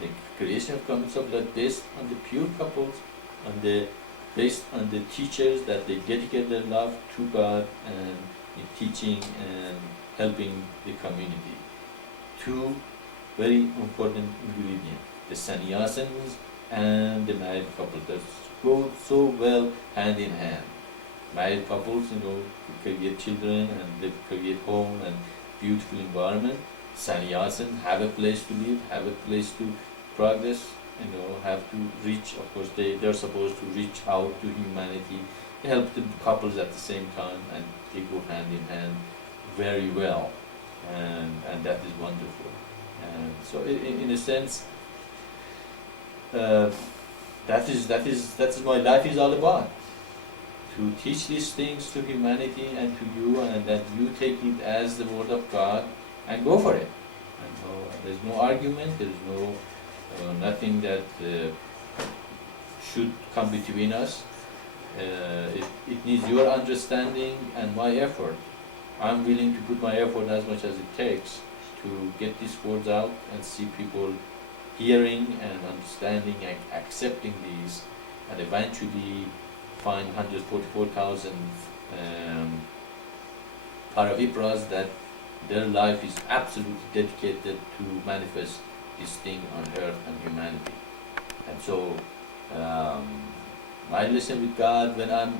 The creation of communities of light based on the pure couples, based on the teachers that they dedicate their love to God and in teaching and helping the community. Two very important ingredients. The sannyasins and the married couple. That go so well hand in hand. Married couples, create children and they create home and beautiful environment. Sannyasin have a place to live, have a place to progress, have to reach. Of course, they're supposed to reach out to humanity, help the couples at the same time, and they go hand in hand very well, and that is wonderful. And so, in a sense, that is my life is all about. To teach these things to humanity and to you, and that you take it as the word of God and go for it. And so there's no argument, there's no nothing that should come between us. It needs your understanding and my effort. I'm willing to put my effort as much as it takes to get these words out and see people hearing and understanding and accepting these, and eventually find 144,000 Paravipras that their life is absolutely dedicated to manifest this thing on earth and humanity. And so, I listen with God when I'm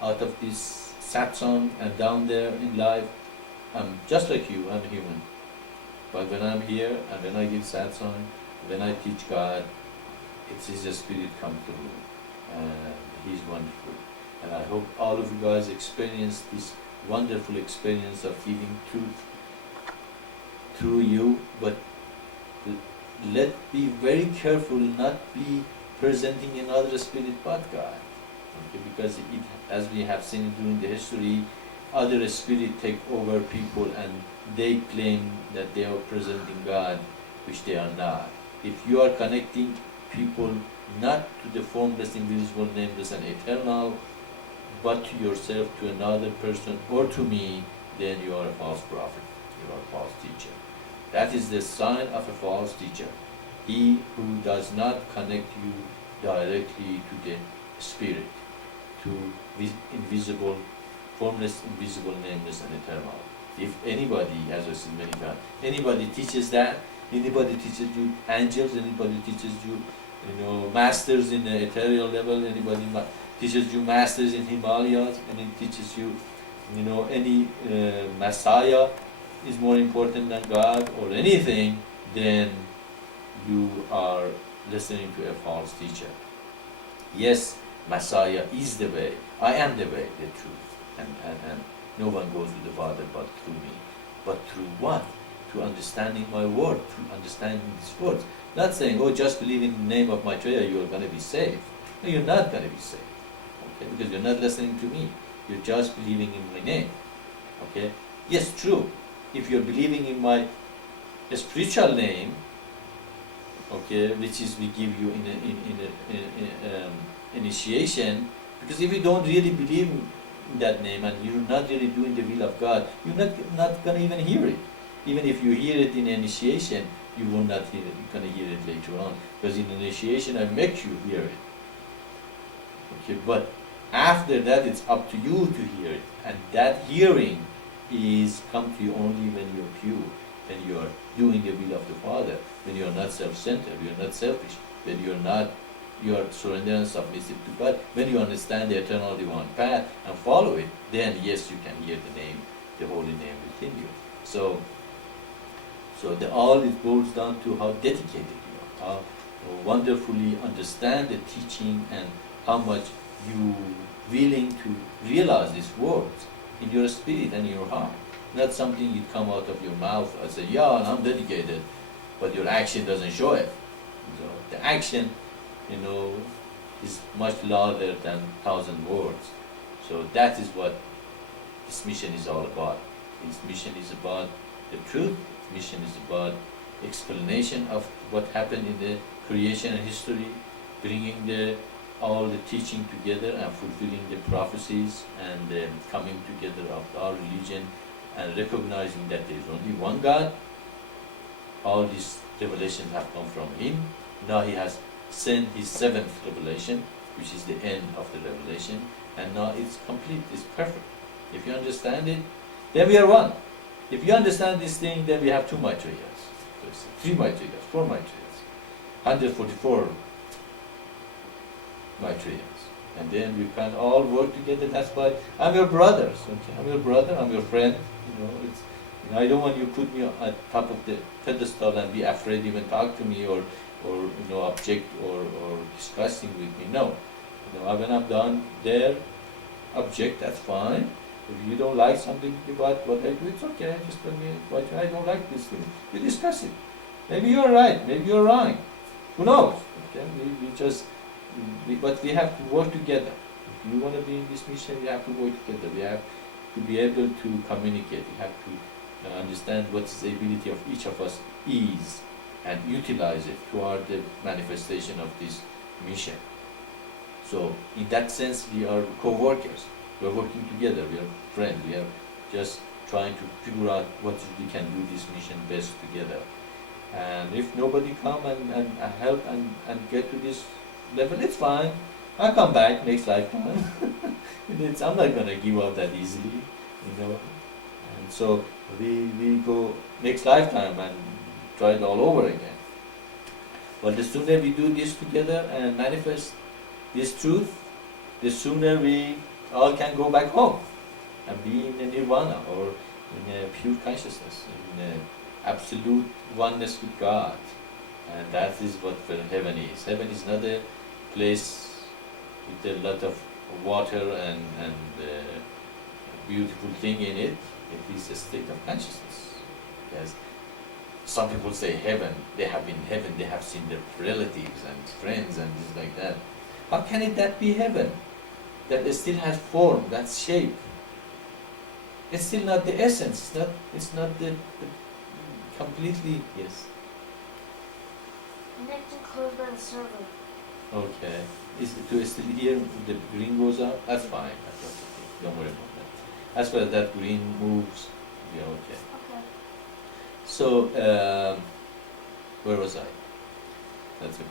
out of this satsang and down there in life. I'm just like you, I'm a human. But when I'm here and when I give satsang, when I teach God, it's His Spirit come through. And He's wonderful. And I hope all of you guys experience this wonderful experience of giving truth through you, but let's be very careful not be presenting another spirit but God. Okay? Because as we have seen during the history, other spirits take over people and they claim that they are presenting God, which they are not. If you are connecting people not to the formless, invisible, nameless and eternal, but to yourself, to another person, or to me, then you are a false prophet, you are a false teacher. That is the sign of a false teacher. He who does not connect you directly to the Spirit, to invisible, formless, invisible, nameless and eternal. If anybody, as I said many times, anybody teaches that, anybody teaches you angels, anybody teaches you, masters in the ethereal level, anybody teaches you masters in Himalayas, and it teaches you, any Messiah is more important than God or anything, then you are listening to a false teacher. Yes, Messiah is the way. I am the way, the truth. And no one goes to the Father but through me. But through what? Through understanding my word, through understanding these words. Not saying, just believe in the name of Maitreya, you are going to be saved. No, you're not going to be saved. Okay? Because you're not listening to me. You're just believing in my name. Okay? Yes, true. If you're believing in my spiritual name, okay, which is we give you in initiation, because if you don't really believe in that name and you're not really doing the will of God, you're not going to even hear it. Even if you hear it in initiation, you will not hear it. You're going to hear it later on, because in initiation I make you hear it. Okay, but after that it's up to you to hear it, and that hearing is come to you only when you're pure, when you are doing the will of the Father, when you are not self-centered, you are not selfish, when you are surrendered and submissive to God, when you understand the eternal divine path and follow it, then yes, you can hear the name, the holy name within you. So all it boils down to how dedicated you are, how wonderfully understand the teaching, and how much you willing to realize these words in your spirit and in your heart. Not something you come out of your mouth and say, yeah, I'm dedicated, but your action doesn't show it. So the action, is much louder than 1,000 words. So that is what this mission is all about. This mission is about the truth. This mission is about explanation of what happened in the creation and history, bringing all the teaching together and fulfilling the prophecies, and coming together of our religion and recognizing that there is only one God. All these revelations have come from Him. Now He has sent His 7th revelation, which is the end of the revelation, and now it's complete, it's perfect. If you understand it, then we are one. If you understand this thing, then we have 2 Maitreyas, 3 Maitreyas, 4 Maitreyas, 144 Maitreyas. And then we can all work together. That's why I'm your brothers. Okay? I'm your brother, I'm your friend. I don't want you to put me at top of the pedestal and be afraid to even talk to me or object or discussing with me. No. When I'm done there, object, that's fine. If you don't like something about what I do, it's okay. Just tell me what I don't like this thing. We discuss it. Maybe you're right, maybe you're wrong. Who knows? Okay? But we have to work together. If you want to be in this mission, we have to work together. We have to be able to communicate. We have to understand what the ability of each of us is and utilize it toward the manifestation of this mission. So, in that sense, we are co-workers. We are working together. We are friends. We are just trying to figure out what we can do this mission best together. And if nobody come and help and get to this level, it's fine. I'll come back next lifetime. I'm not going to give up that easily, And so we go next lifetime and try it all over again. But the sooner we do this together and manifest this truth, the sooner we all can go back home and be in a nirvana or in a pure consciousness, in a absolute oneness with God. And that is what heaven is. Heaven is not a place with a lot of water and beautiful thing in it. It is a state of consciousness. Yes. Some people say heaven, they have been in heaven, they have seen their relatives and friends and things like that. How can that be heaven? That it still has form, that's shape. It's still not the essence, it's not the completely, yes. Connecting closed by the server. Okay. Is it still here, the green goes up? That's fine, that's okay. Don't worry about that. As far as that green moves, we're okay. Okay. So, where was I? That's it.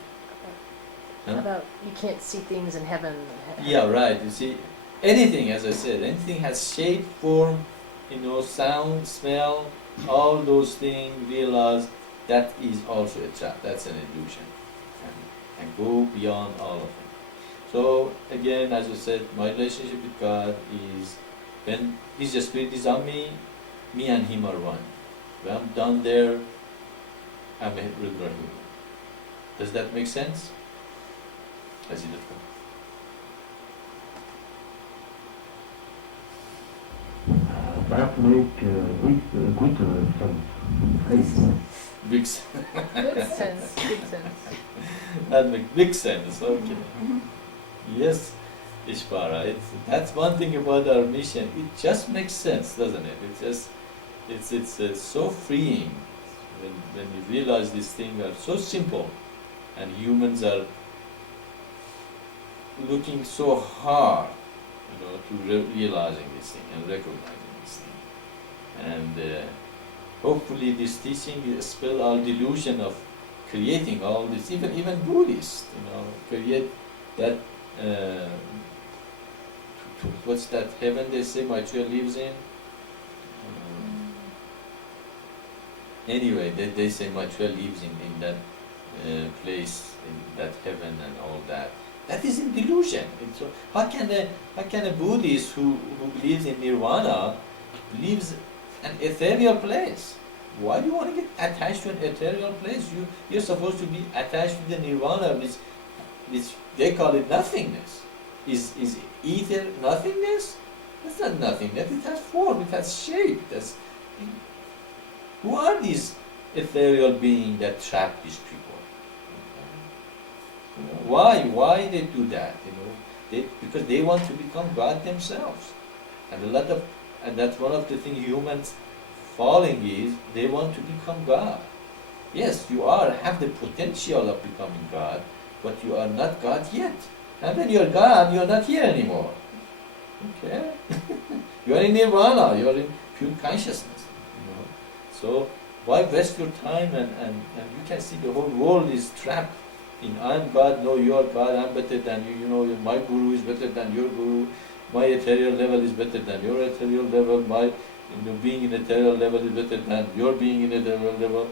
How about you can't see things in heaven? Yeah, right. You see, anything, as I said, anything has shape, form, sound, smell, all those things, realize that is also a trap. That's an illusion. And go beyond all of it. So, again, as I said, my relationship with God is when His Spirit is on me and Him are one. When I'm done there, I'm a regular human. Does that make sense? As you look That make good sense. big sense. Good sense, good sense. That makes big sense. Okay. Yes, Ishvara. That's one thing about our mission. It just makes sense, doesn't it? It's so freeing when you realize these things are so simple, and humans are looking so hard, to realizing this thing and recognizing this thing. And hopefully this teaching will expel all delusion of creating all this. Even Buddhists, create that. What's that heaven they say Maitreya lives in? Anyway, they say Maitreya lives in that place, in that heaven and all that. That is in delusion. So how can a Buddhist who believes in nirvana lives an ethereal place? Why do you want to get attached to an ethereal place? You're supposed to be attached to the nirvana, which they call it nothingness. Is ether nothingness? That's not nothingness. It has form. It has shape. Who are these ethereal beings that trap these people? Why they do that? Because they want to become God themselves, and that's one of the things humans falling is they want to become God. Yes, you have the potential of becoming God, but you are not God yet. And when you are God, you are not here anymore. Okay, you are in nirvana. You are in pure consciousness. So why waste your time and you can see the whole world is trapped in I'm God, no you are God, I'm better than you, my guru is better than your guru, my ethereal level is better than your ethereal level, my being in ethereal level is better than your being in ethereal level.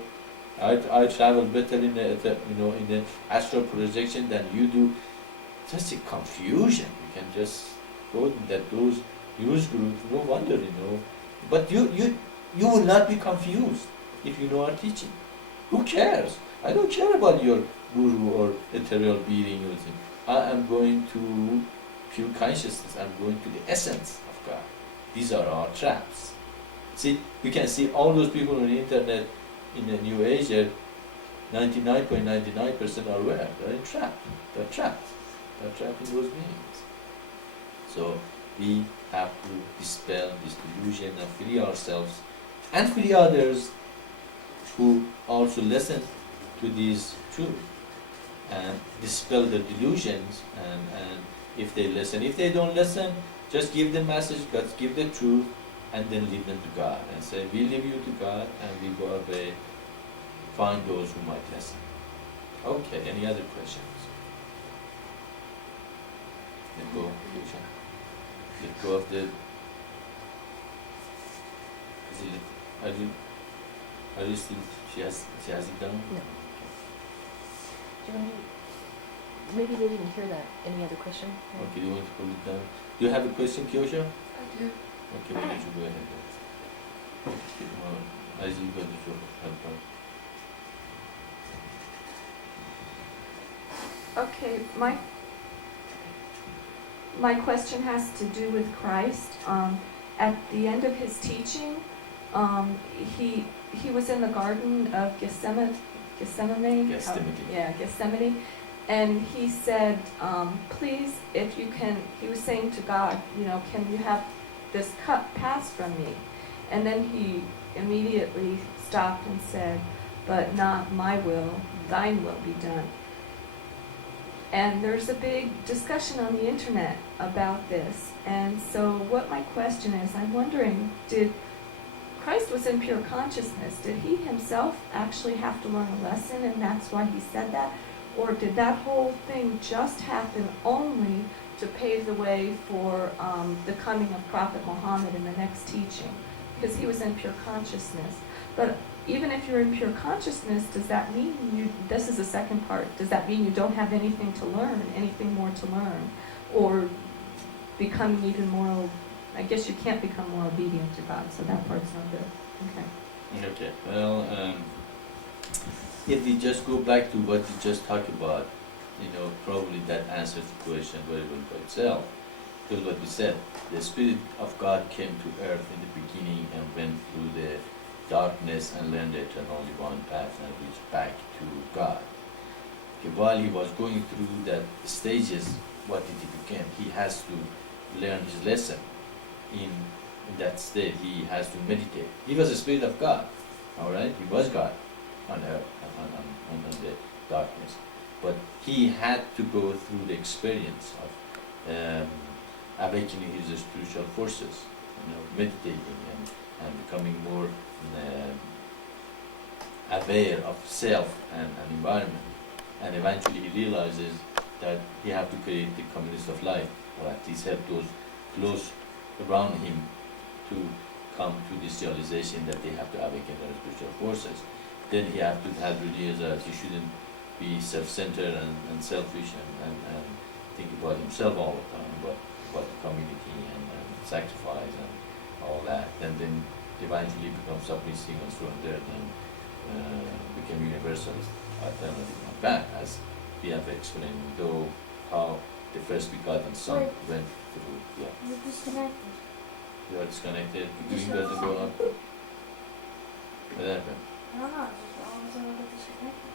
I travel better in the in the astral projection than you do. just a confusion. You can just go in those news groups, no wonder, But you will not be confused if you know our teaching. Who cares? I don't care about your guru or ethereal being using. I am going to pure consciousness. I'm going to the essence of God. These are our traps. See, we can see all those people on the internet in the New Age, 99.99% are where? They're trapped. They're trapped. They're trapped in those beings. So we have to dispel this delusion and free ourselves and free others who also listen to these truths and dispel the delusions, and if they listen. If they don't listen, just give the message, give the truth, and then lead them to God and say, we leave you to God and we go away, find those who might listen. Okay, any other questions? Let go, Lucia. Let go of the... Are you still... She has it down? No. Do you want to, maybe they didn't hear that. Any other question? Okay, you want to pull it down? Do you have a question, Kyosha? I do. Okay, why don't you go ahead then? As you go to show, help out. Okay, my question has to do with Christ. At the end of his teaching, he was in the Garden of Gethsemane. Gethsemane. And he said, please, if you can, he was saying to God, can you have this cup pass from me? And then he immediately stopped and said, but not my will, thine will be done. And there's a big discussion on the internet about this. And so what my question is, I'm wondering, did Christ was in pure consciousness. Did he himself actually have to learn a lesson and that's why he said that? Or did that whole thing just happen only to pave the way for the coming of Prophet Muhammad in the next teaching? Because he was in pure consciousness. But even if you're in pure consciousness, does that mean this is the second part, does that mean you don't have anything to learn, anything more to learn? Or becoming even more, I guess you can't become more obedient to God, so that part's not good. Okay, well, if we just go back to what we just talked about, probably that answers the question very well by itself. Because what we said, the Spirit of God came to earth in the beginning and went through the darkness and learned the eternal divine path and reached back to God. Okay, while he was going through that stages, what did he become? He has to learn his lesson. In that state, he has to meditate. He was the Spirit of God, all right? He was God on earth, on the darkness. But he had to go through the experience of awakening his spiritual forces, meditating and becoming more aware of self and environment. And eventually he realizes that he has to create the communist of life, or at least help those close around him to come to this realization that they have to awaken their spiritual forces. Then he has to have realized that he shouldn't be self-centered and selfish and think about himself all the time, but about the community and sacrifice and all that. And then eventually become submissive and surrendered and become universalist alternative of that, as we have explained, though how the first begotten Son went through. Yeah. You're disconnected. You are disconnected. The green doesn't go up. What happened? I don't know, just all of a sudden I got disconnected.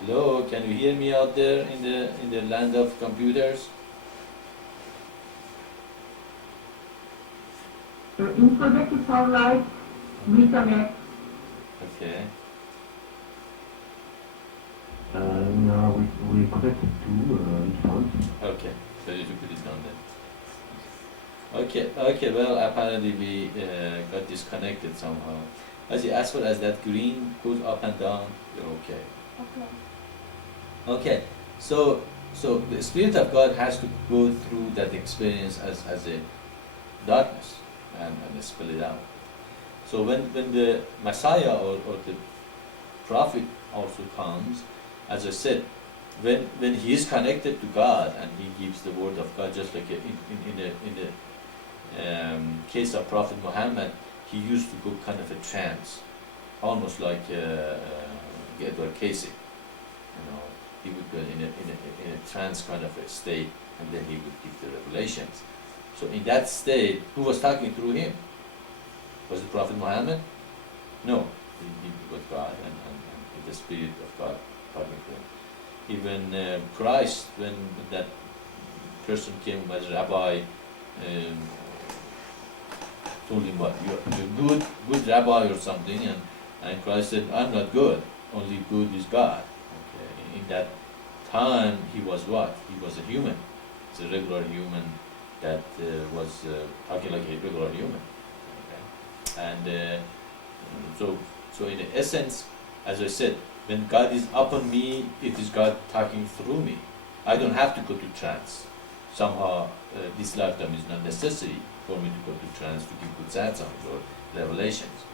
Hello, can you hear me out there in the land of computers? In Quebec it's alright, reconnect. Okay. Now we connected to response. Okay. So you put it down then. Okay, well, apparently we got disconnected somehow. As far as that green goes up and down, you're okay. Okay. Okay, so the Spirit of God has to go through that experience as a darkness and spell it out. So when the Messiah or the Prophet also comes, as I said, when he is connected to God and he gives the word of God, just like in the case of Prophet Muhammad, he used to go kind of a trance, almost like Edward Casey. He would go in a trance kind of a state, and then he would give the revelations. So in that state, who was talking through him? Was it Prophet Muhammad? No, he was God and the Spirit of God talking to him. Even Christ, when that person came as rabbi, told him what, you're good rabbi or something, and Christ said, I'm not good, only good is God. Okay. In that time, he was what? He was a human. He's a regular human that was talking like a regular human. Okay. And so in essence, as I said, when God is upon me, it is God talking through me. I don't have to go to trance. Somehow, this lifetime is not necessary for me to go to trance to give good satsang or revelations.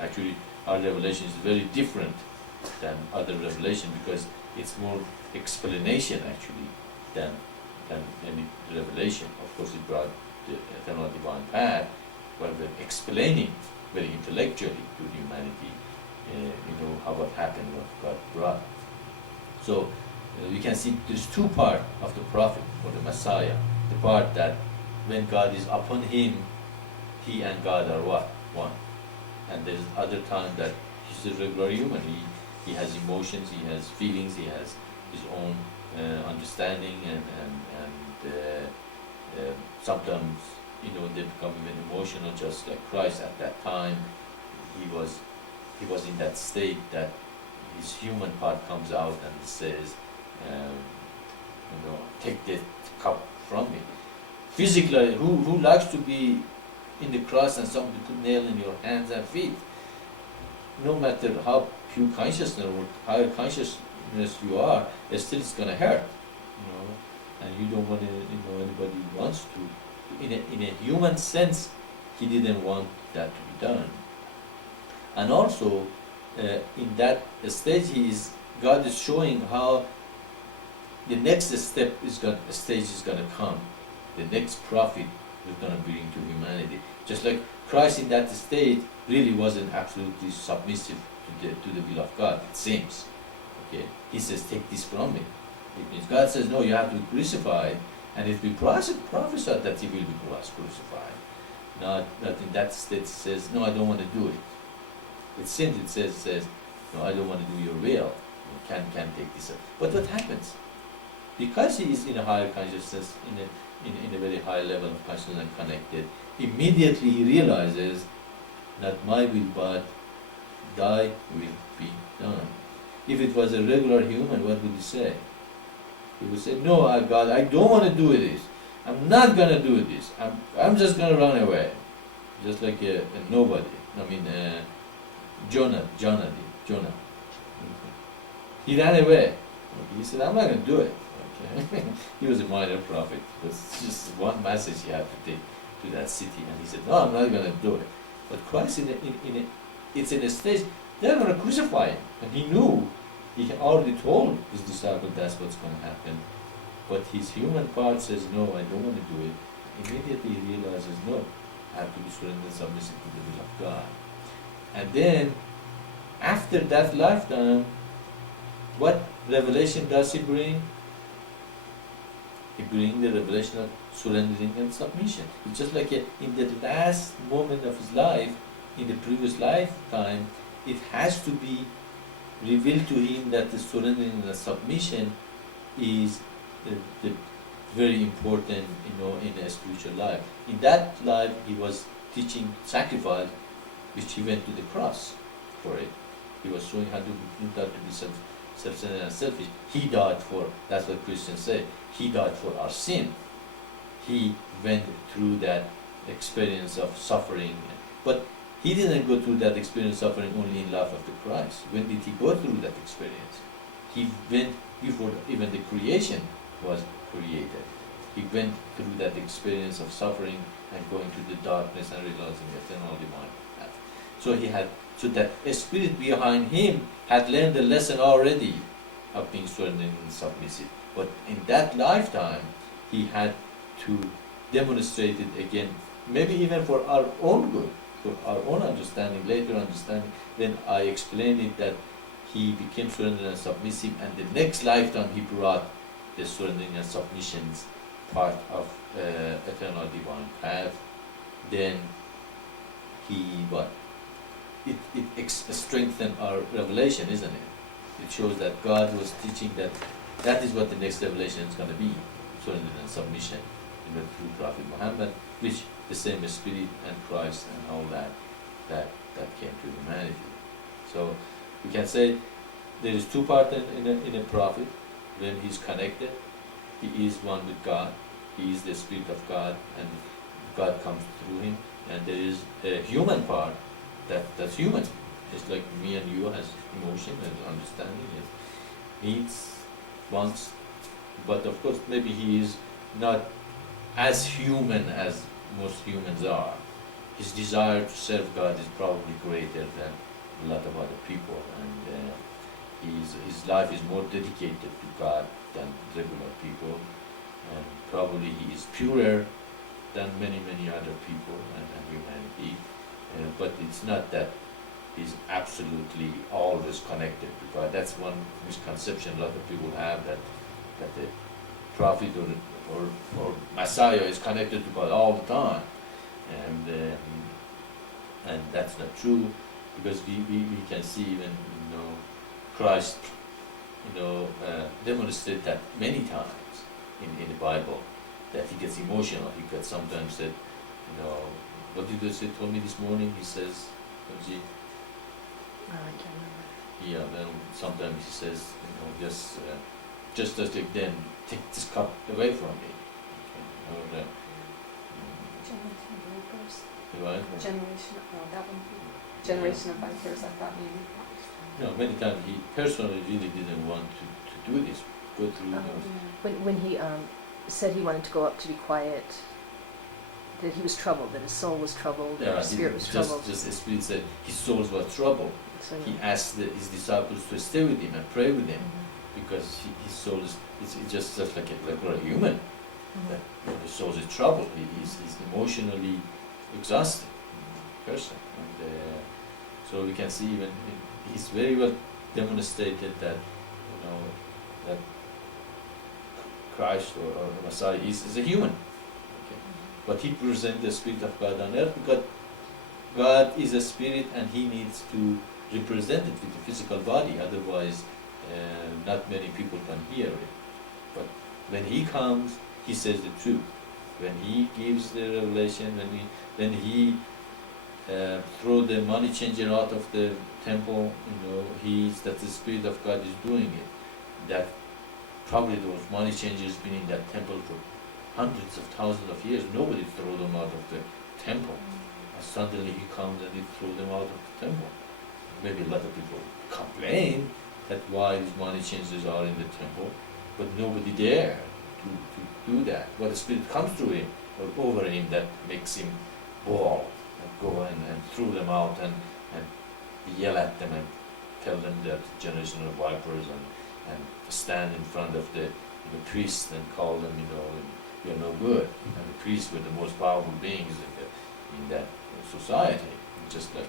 Actually, our revelation is very different than other revelation because it's more explanation actually than any revelation. Of course, it brought the eternal divine path, but we're explaining very intellectually to humanity, how what happened, what God brought. So we can see there's two parts of the prophet or the Messiah. The part that when God is upon him, he and God are what? One. And there's other time that he's a regular human. He has emotions, he has feelings, he has his own understanding, and sometimes they become even emotional, just like Christ at that time. He was in that state that his human part comes out and says, take the cup from me. Physically, who likes to be in the cross and somebody put nail in your hands and feet? No matter how pure consciousness or higher consciousness you are, still it's gonna hurt, and you don't want to, anybody wants to. In a human sense, he didn't want that to be done. And also, in that stage, God is showing how the next stage is gonna come. The next prophet is gonna bring to humanity. Just like Christ in that state really wasn't absolutely submissive to the will of God, it seems. Okay, he says, take this from me. It means God says, no, you have to be crucified, and it will be prophesied that he will be crucified. Not in that state says, no, I don't want to do it. It seems it says, no, I don't want to do your will. You can't take this up. But what happens? Because he is in a higher consciousness, in a very high level of consciousness and connected, immediately he realizes that my will but thy will be done. If it was a regular human, what would he say? He would say, no, God, I don't want to do this. I'm not going to do this. I'm just going to run away. Just like a nobody. Jonah. He ran away. He said, I'm not going to do it. Okay. He was a minor prophet. It was just one message he had to take to that city. And he said, no, I'm not going to do it. But Christ, it's in a stage, they're going to crucify him. And he knew, he already told his disciple that's what's going to happen. But his human part says, no, I don't want to do it. Immediately he realizes, no, I have to be surrendered and submissive to the will of God. And then, after that lifetime, what revelation does he bring? He brings the revelation of surrendering and submission. It's just like in the last moment of his life, in the previous lifetime, it has to be revealed to him that the surrendering and the submission is the very important, in a spiritual life. In that life, he was teaching sacrifice, which he went to the cross for it. He was showing how to do that, to be self-centered and selfish. He died for, that's what Christians say, he died for our sin. He went through that experience of suffering. But he didn't go through that experience of suffering only in life of the Christ. When did he go through that experience? He went before even the creation was created. He went through that experience of suffering and going to the darkness and realizing the eternal divine path. So that a spirit behind him had learned the lesson already of being surrendering and submissive. But in that lifetime, he had to demonstrate it again, maybe even for our own good, for our own understanding, later understanding. Then I explained it that he became surrendered and submissive, and the next lifetime he brought the surrendering and submissions part of eternal divine path. Then he what? It strengthened our revelation, isn't it? It shows that God was teaching that that is what the next revelation is going to be, surrender and submission, through Prophet Muhammad, which the same Spirit and Christ and all that came to humanity. So we can say there is two parts in a prophet. When he's connected, he is one with God. He is the Spirit of God, and God comes through him. And there is a human part that's human. It's like me and you, has emotion and understanding, has needs, wants. But of course, maybe he is not as human as most humans are. His desire to serve God is probably greater than a lot of other people, and his life is more dedicated to God than regular people, and probably he is purer than many other people and humanity. But it's not that he's absolutely always connected to God. That's one misconception a lot of people have, that the prophet or Messiah is connected to God all the time, and that's not true, because we can see even Christ demonstrate that many times in the Bible, that he gets emotional. He gets sometimes said, what did you say? Told me this morning. He says, I can't remember. yeah, well, sometimes he says, just as like then take this cup away from me. Okay. Generation of vipers. Right? Generation of vipers, I thought maybe. No, many times he personally really didn't want to do this, go through When he said he wanted to go up to be quiet, that he was troubled, that his soul was troubled, that his spirit was troubled. Just the Spirit said his soul was troubled. So, He asked his disciples to stay with him and pray with him, because his soul is just like a regular human. That his soul is troubled. He's emotionally exhausted person, and so we can see even he's very well demonstrated that that Christ or Messiah is a human. Okay. But he presents the Spirit of God on earth, because God is a spirit and he needs to represent it with the physical body, otherwise not many people can hear it. But when he comes, he says the truth. When he gives the revelation, when he throw the money changer out of the temple, that the Spirit of God is doing it. That probably those money changers been in that temple for hundreds of thousands of years. Nobody threw them out of the temple. And suddenly he comes and he threw them out of the temple. Maybe a lot of people complain that why these money changers are in the temple, but nobody dare to do that. But the Spirit comes through him or over him that makes him bawl and go and throw them out and yell at them and tell them that generation of vipers and stand in front of the priest and call them, you're no good. And the priests were the most powerful beings in that society. Just like,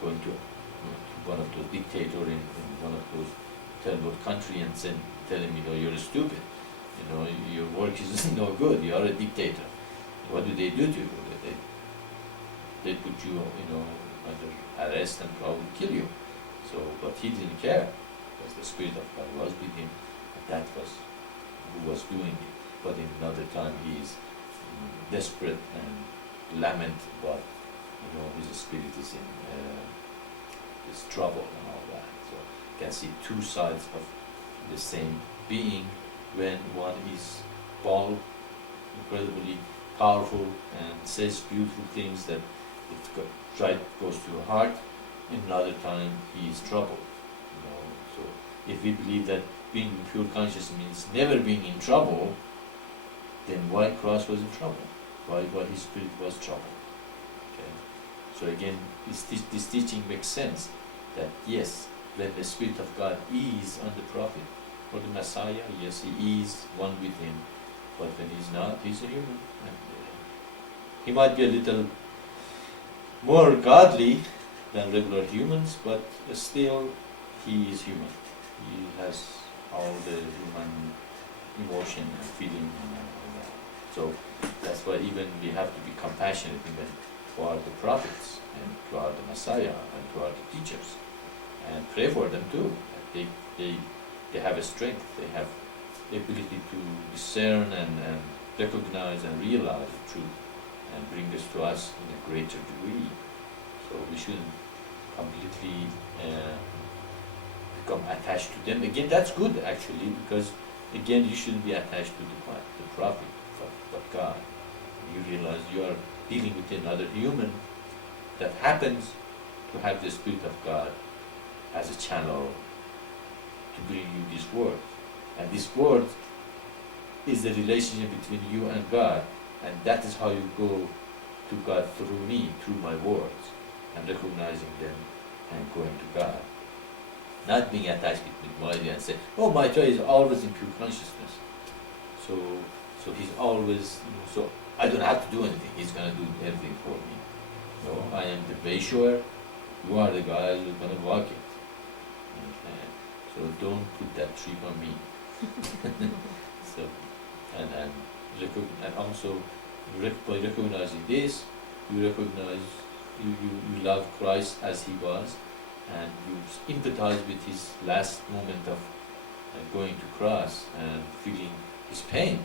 going to one of those dictators in one of those third world country and tell him, you're stupid. Your work is no good. You are a dictator. What do they do to you? They put you, under arrest and probably kill you. So, but he didn't care, because the Spirit of God was with him, and that was who was doing it. But in another time, he is desperate and lament about, his spirit is in is trouble and all that. So you can see two sides of the same being, when one is bold, incredibly powerful, and says beautiful things that it goes to your heart. In another time, he is troubled. So if we believe that being in pure consciousness means never being in trouble, then why Christ was in trouble? Why his spirit was troubled? Okay. So again, this teaching makes sense, that yes, when the Spirit of God is on the Prophet or the Messiah, yes, he is one with him. But when he's not, he's a human. And he might be a little more godly than regular humans, but still he is human. He has all the human emotion and feeling and all that. So that's why even we have to be compassionate even toward the prophets and toward the Messiah and toward the teachers, and pray for them too. They have a strength, they have the ability to discern and recognize and realize the truth and bring this to us in a greater degree. So we shouldn't completely become attached to them. Again, that's good actually, because again, you shouldn't be attached to the prophet, but God. You realize you are dealing with another human that happens to have the Spirit of God as a channel to bring you this word. And this word is the relationship between you and God, and that is how you go to God through me, through my words, and recognizing them and going to God. Not being attached with Maitreya and say, oh, Maitreya is always in pure consciousness. So he's always, so I don't have to do anything, he's going to do everything for me. No, I am the way shower, you are the guy who's going to walk it. So don't put that trick on me. So, and also by recognizing this, you recognize you love Christ as he was, and you empathize with his last moment of going to cross and feeling his pain,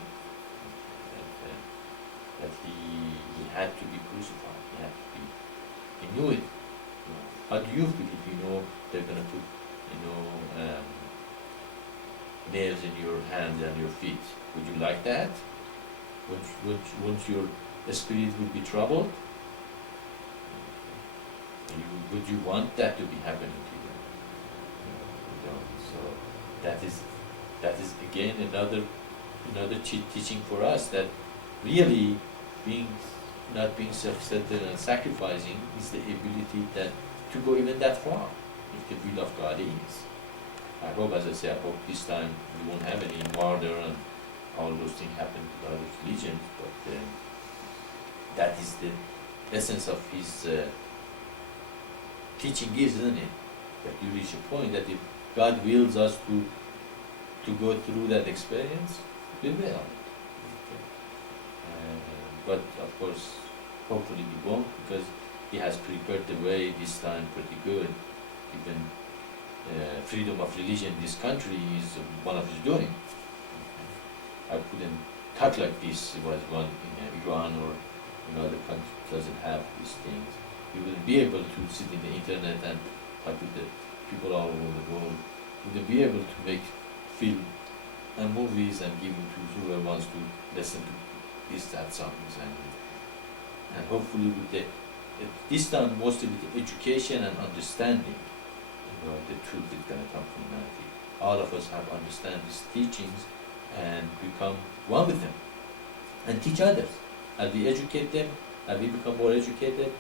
that he had to be crucified, he knew it. How do you feel if you know they're going to put nails in your hands and your feet? Would you like that? Would your spirit would be troubled? Would you want that to be happening to you? So that is again another teaching for us, that really not being self-centered and sacrificing is the ability that to go even that far, if the will of God is. I hope, as I say, I hope this time we won't have any murder and all those things happen to other religions, but that is the essence of his teaching is, isn't it? That you reach a point that if God wills us to go through that experience, we will. Okay. But of course, hopefully we won't, because he has prepared the way this time pretty good. Even freedom of religion in this country is one of his doing. I couldn't talk like this if I was one in Iran or in other countries doesn't have these things. You wouldn't be able to sit in the internet and talk with the people all over the world. You wouldn't be able to make film and movies and give it to whoever wants to listen to these Satsangs, and hopefully with this time mostly with the education and understanding, the truth is going to come from humanity. All of us have to understand these teachings and become one with them and teach others. As we educate them, as we become more educated,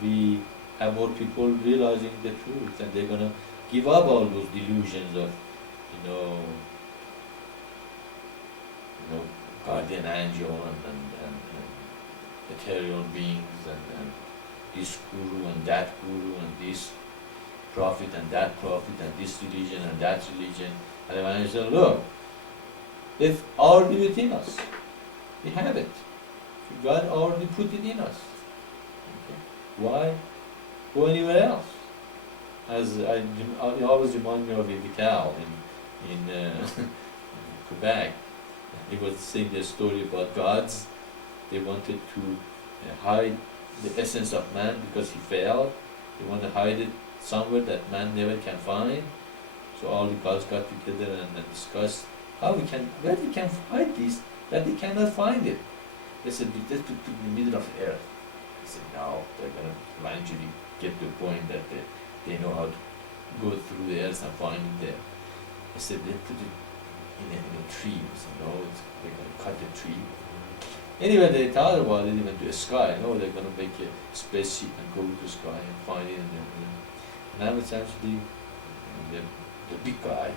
we have more people realizing the truth, and they're going to give up all those delusions of, guardian angel and ethereal beings and this guru and that guru and this prophet and that prophet and this religion and that religion. And I say, look, it's already within us. We have it. God already put it in us. Okay. Why go anywhere else? As you always remind me of Vital in Quebec. He was saying the story about gods. They wanted to hide the essence of man because he failed. They want to hide it somewhere that man never can find. So all the gods got together and discussed where we can find this, that they cannot find it. They said, we just put it in the middle of the earth. They said, no, they're going to eventually get to a point that they know how to go through the earth and find it there. They said, they put it in a tree. I said, no, they're going to cut the tree. Anyway, they thought about it, even to the sky. No, they're going to make a spaceship and go to the sky and find it. And now it's actually the big guy,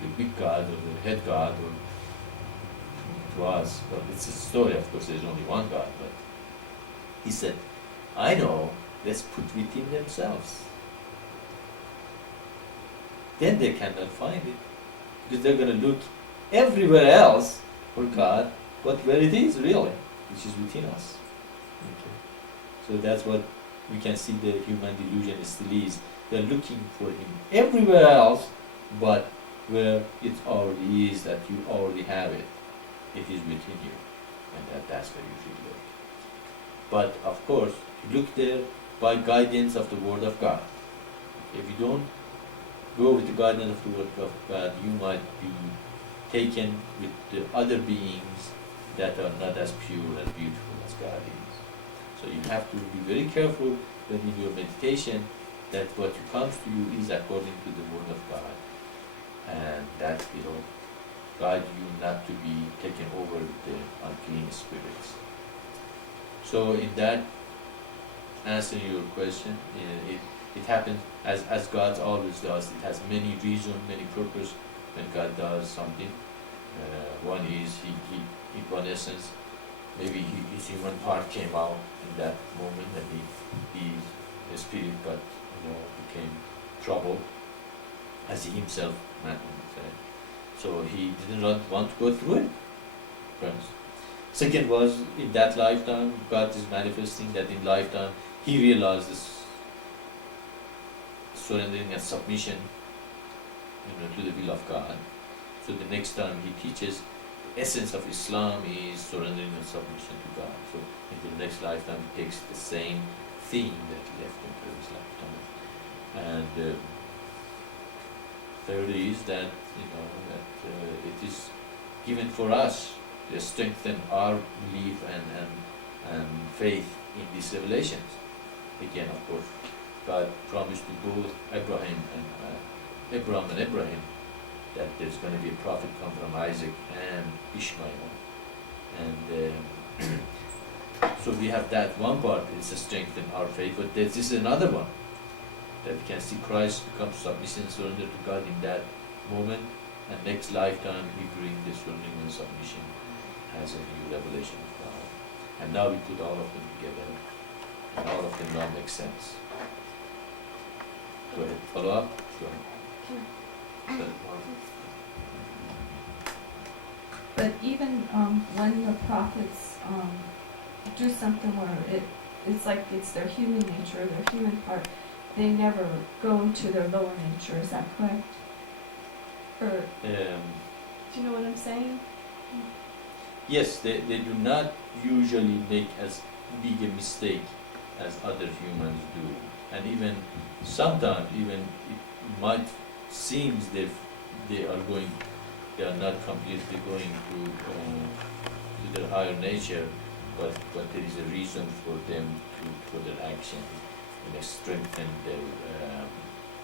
the big god or the head god, or to us, but it's a story, of course, there's only one God, but he said, I know, let's put within themselves. Then they cannot find it, because they're going to look everywhere else for God, but where it is really, which is within us. Okay. So that's what we can see the human delusion still is. They're looking for Him everywhere else, but where it already is, that you already have it. It is within you, and that's where you should look. But of course, you look there by guidance of the Word of God. If you don't go with the guidance of the Word of God, you might be taken with the other beings that are not as pure and beautiful as God is. So you have to be very careful when in your meditation that what comes to you is according to the Word of God, and that will guide you not to be taken over with the unclean spirits. So in that, answering your question, it happens as God always does. It has many reasons, many purposes when God does something. One is he in one essence, maybe his human part came out in that moment, and the spirit got, became troubled, as he himself said. So he didn't want to go through it, friends. Second was, in that lifetime, God is manifesting that in lifetime, he realized this surrendering and submission, to the will of God. So the next time he teaches, the essence of Islam is surrendering and submission to God. So in the next lifetime, he takes the same theme that he left in the previous lifetime. And third is that, it is given for us to strengthen our belief and faith in these revelations. Again, of course, God promised to both Abraham that there's going to be a prophet come from Isaac and Ishmael. And so we have that one part, it's to strengthen our faith, but this is another one, that we can see Christ become submissive and surrender to God in that moment, and next lifetime we bring this surrendering and submission as a new revelation of God. And now we put all of them together, and all of them now make sense. Go ahead, follow up? Go ahead. But even when the prophets do something where it's like it's their human nature, their human part, they never go into their lower nature, is that correct? Or, do you know what I'm saying? Yes, they do not usually make as big a mistake as other humans do. And even sometimes, even it might seem they are not completely going to their higher nature, but there is a reason for them for their action, strengthen their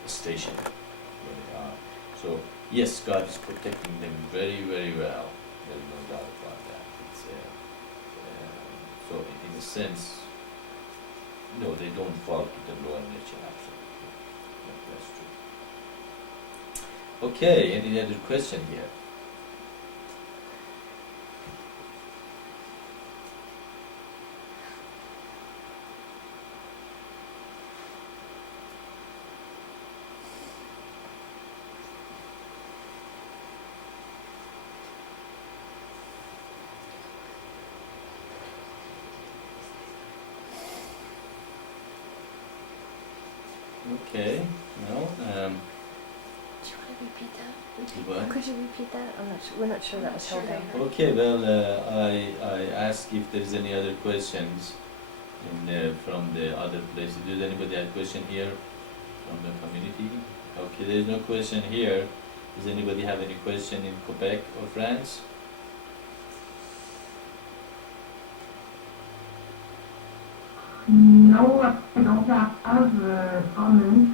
station where they are. So yes, God is protecting them very, very well. There is no doubt about that. So in a sense, no, they don't fall to the lower nature, absolutely. That's true. Okay, any other question here? Okay, well, Do you want to repeat that? what? Could you repeat that? We're not sure that was held down. Okay, well, I ask if there is any other questions from the other places. Does anybody have a question here from the community? Okay, there is no question here. Does anybody have any question in Quebec or France? No, I don't have comments.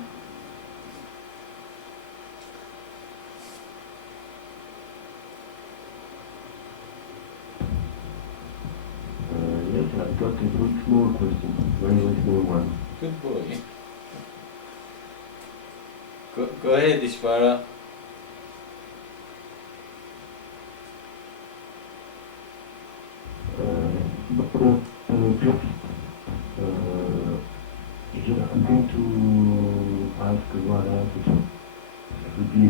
Yes, I've got a very small question, very small one. Good boy. Go ahead, Ishvara. I'm going to ask Vara to be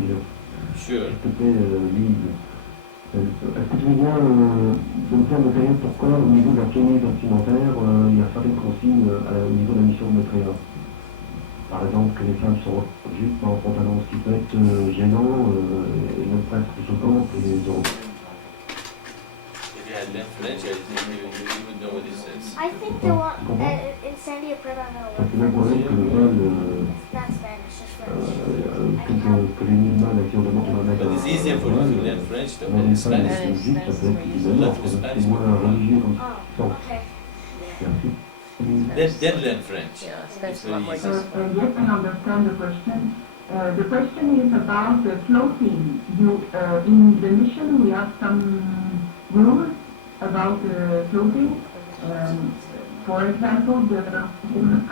Sure. s'il te plaît, Lise. Est-ce que tu veux bien de me faire détailler pourquoi au niveau de la clinique vestimentaire, il y a certaines consignes au niveau de la mission de Maitreya? Par exemple, que les femmes sont juste en pantalon, ce qui peut être gênant et même presque choquant pour les autres. If you had learned French, I think you would know what it says. I think the one in Sandy Prada, Parce que même problème que le voile, it's not Spanish, just French. que les musulmans, si on demande de mettre But it's easier for you to learn French though than les femmes, Spanish. c'est juste, ça peut être A gênant, lot of Spanish c'est moins people. religieux comme ça. Oh, okay. Merci. Then learn French. Yeah, It's Spanish is a very lot more easy. useful. Yes, I understand the question. The question is about the clothing. In the mission, we have some rules about clothing. For example, the women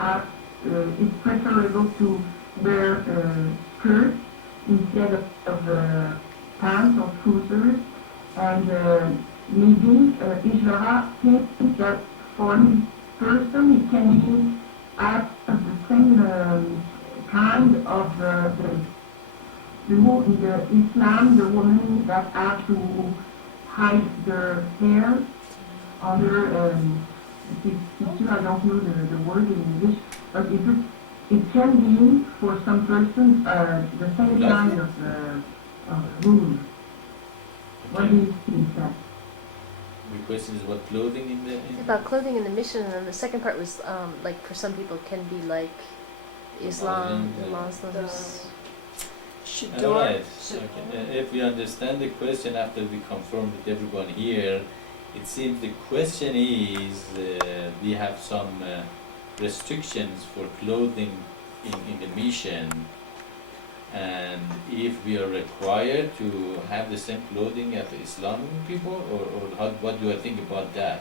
it's preferable to wear skirts instead of pants or trousers. And maybe Ishvara thinks that for his person, it can be at the same kind of in the Islam, the women that have to hide their hair under I don't know the word in English, but it can be for some persons the same kind of rule. What do you think that? The question is what clothing in the... About clothing in the mission, and then the second part was like for some people can be like Islam, the Muslims. Alright, okay. If we understand the question after we confirm with everyone here, it seems the question is we have some restrictions for clothing in the mission, and if we are required to have the same clothing as the Islamic people, or what do I think about that?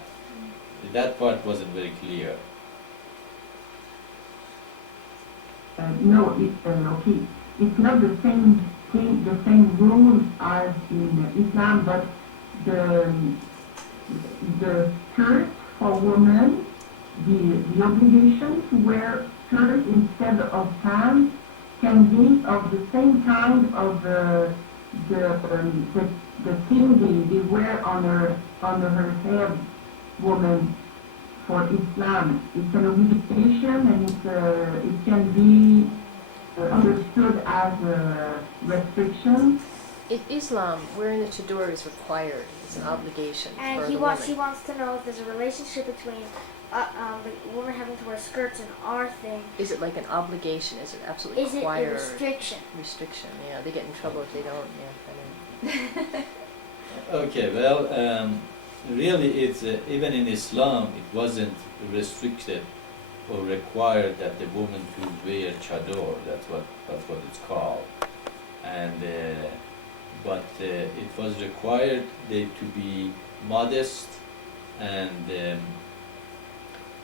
That part wasn't very clear. No, it's okay. It's not the same thing, the same rules as in Islam, but the skirt for women, the obligation to wear skirt instead of pants can be of the same kind of the thing they wear on her head, woman. For Islam, it's an obligation, and it can be understood as a restriction. In Islam, wearing the chador is required. It's an obligation for And the he woman. wants to know if there's a relationship between the woman having to wear skirts and our thing. Is it like an obligation? Is it absolutely Is it required? a restriction? Restriction, yeah. They get in trouble if they don't, yeah. Okay, well, really it's, even in Islam, it wasn't restricted or required that the woman to wear chador, that's what it's called. And, but it was required they to be modest, and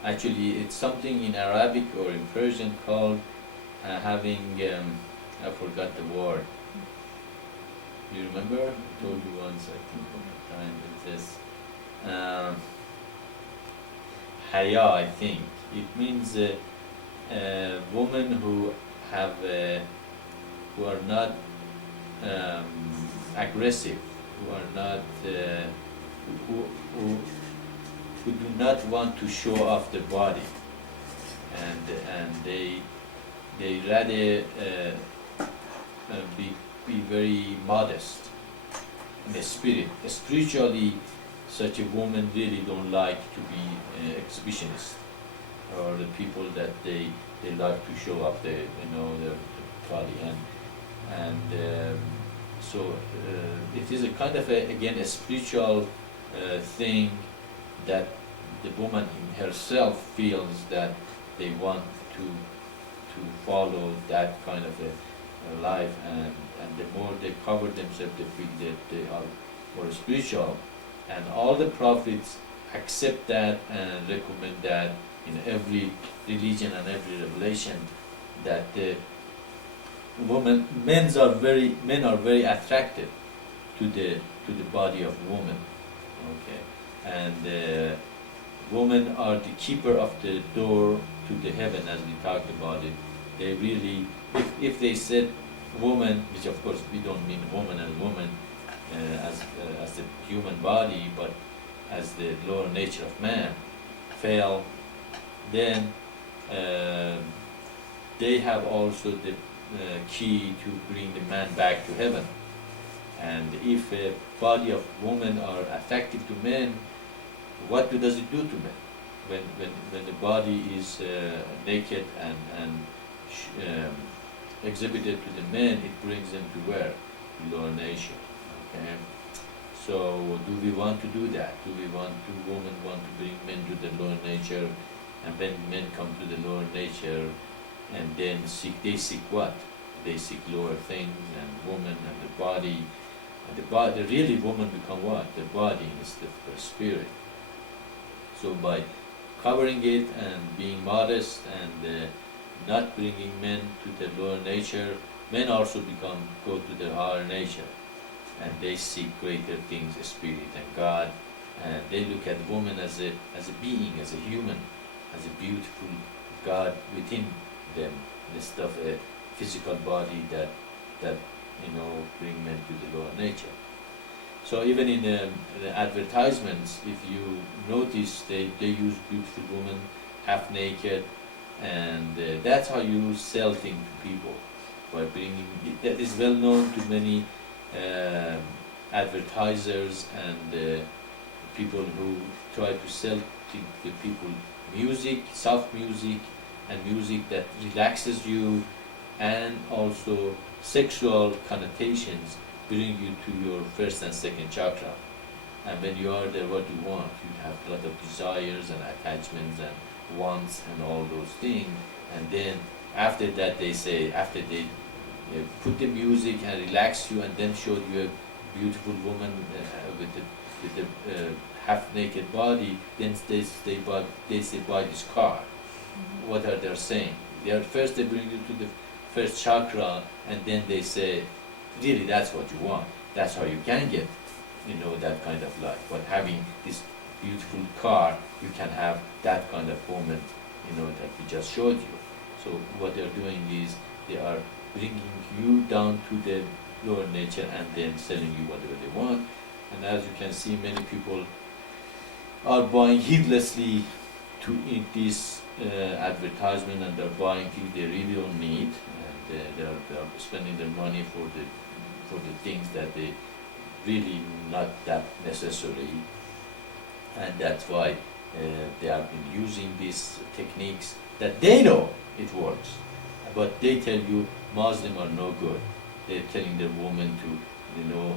actually it's something in Arabic or in Persian called having, I forgot the word. Do you remember? I told you once, I think, one time, it says, haya, I think. It means women who have, who are not aggressive, who are not, who do not want to show off the body, and they rather be very modest in the spirit. Spiritually, such a woman really don't like to be exhibitionist, or the people that they like to show up their body, and so it is a kind of again a spiritual thing that the woman in herself feels that they want to follow that kind of a life, and the more they cover themselves, they feel that they are more spiritual. And all the prophets accept that and recommend that in every religion and every revelation, that men are very attracted to the body of woman. Okay, and women are the keeper of the door to the heaven, as we talked about it. They really, if they said woman, which of course we don't mean woman as the human body, but as the lower nature of man, fail, then they have also the key to bring the man back to heaven. And if a body of women are attractive to men, what does it do to men? When the body is naked and exhibited to the men, it brings them to where? Lower nature. Okay. So do we want to do that? Do women want to bring men to the lower nature, and when men come to the lower nature, and then they seek what? They seek lower things, and woman and the body, really woman become what? The body is the spirit. So by covering it and being modest and not bringing men to the lower nature, men also go to the higher nature, and they seek greater things, spirit and God, and they look at woman as a being, as a human, as a beautiful God within them, instead of a physical body that bring men to the lower nature. So even in the advertisements, if you notice, they use beautiful women, half naked, and that's how you sell things to people, by bringing that is well known to many advertisers and people who try to sell to the people music, soft music, and music that relaxes you, and also sexual connotations bring you to your first and second chakra. And when you are there, what do you want? You have a lot of desires and attachments and wants and all those things. And then after that, after they put the music and relax you, and then showed you a beautiful woman with the half-naked body, then they say buy this car. Mm-hmm. What are they saying? First they bring you to the first chakra, and then they say, really, that's what you want. That's how you can get, that kind of life. But having this beautiful car, you can have that kind of woman, that we just showed you. So what they're doing is they are bringing you down to the lower nature and then selling you whatever they want. And as you can see, many people are buying heedlessly to eat this advertisement, and they're buying things they really don't need, and they're spending their money for the things that they really not that necessary, and that's why they have been using these techniques that they know it works, but they tell you Muslims are no good. They're telling their women to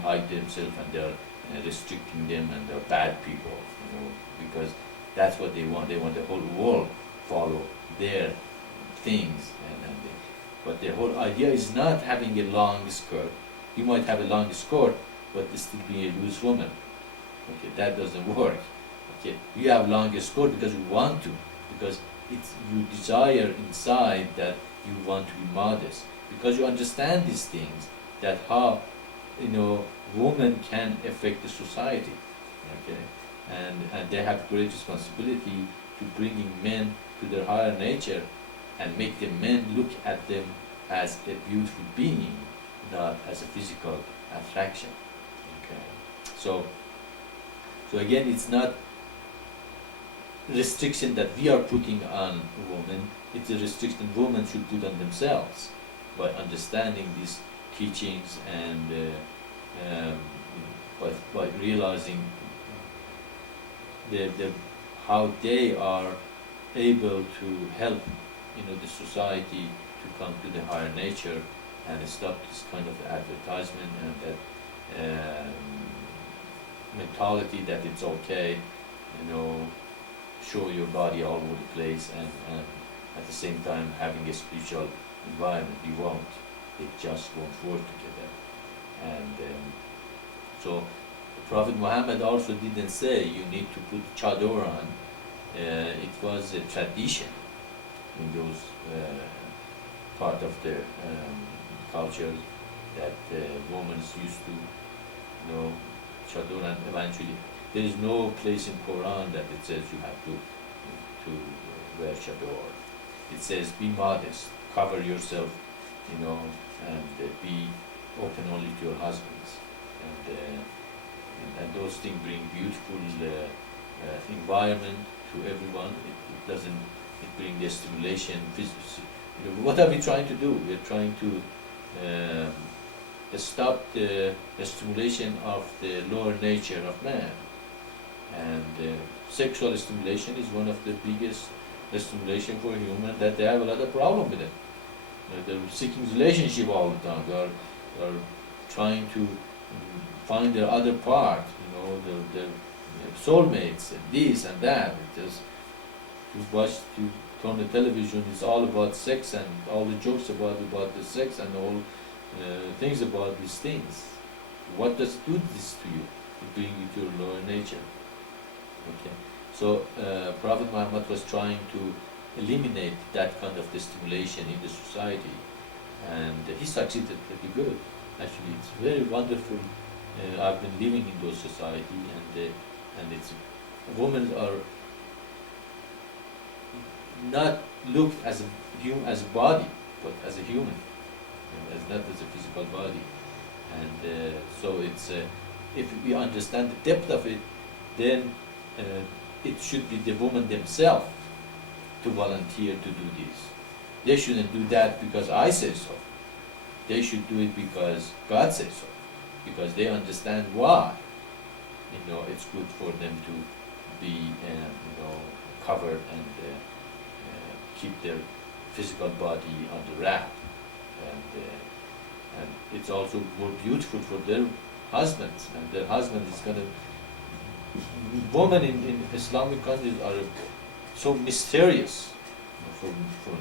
hide themselves, and they're restricting them, and they're bad people, because that's what they want. They want the whole world follow their things, but the whole idea is not having a long skirt. You might have a long skirt, but still be a loose woman. Okay, that doesn't work. Okay, you have long skirt because you want to, because you desire inside that you want to be modest, because you understand these things, that how women can affect the society. Okay, and they have great responsibility to bringing men to their higher nature and make the men look at them as a beautiful being, not as a physical attraction. Okay, so again, it's not restriction that we are putting on women, it's a restriction women should put on themselves by understanding these teachings and by realizing how they are able to help the society to come to the higher nature and stop this kind of advertisement and that mentality that it's okay, show your body all over the place, and at the same time having a spiritual environment. You won't. It just won't work together. And so Prophet Muhammad also didn't say you need to put chador on. It was a tradition in those part of the cultures that women used to, chador, and eventually there is no place in Quran that it says you have to wear chador. It says be modest, cover yourself, and be open only to your husbands, and those things bring beautiful environment to everyone. It doesn't. It brings the stimulation. What are we trying to do? We're trying to stop the stimulation of the lower nature of man, and sexual stimulation is one of the biggest stimulation for human that they have a lot of problem with it. They're seeking relationship all the time. They're trying to find their other part, their soulmates, and this and that. You turn the television, it's all about sex and all the jokes about the sex and all things about these things. What does do this to you? It brings you to your lower nature. Okay. So Prophet Muhammad was trying to eliminate that kind of stimulation in the society, and he succeeded pretty good. Actually, it's very wonderful. I've been living in those society, and it's women are not looked as a body, but as a human, as not as a physical body. And so it's if we understand the depth of it, then it should be the women themselves to volunteer to do this. They shouldn't do that because I say so. They should do it because God says so, because they understand why. It's good for them to be, covered and keep their physical body on the wrap, and it's also more beautiful for their husbands, and their husband is gonna. Women in Islamic countries are so mysterious for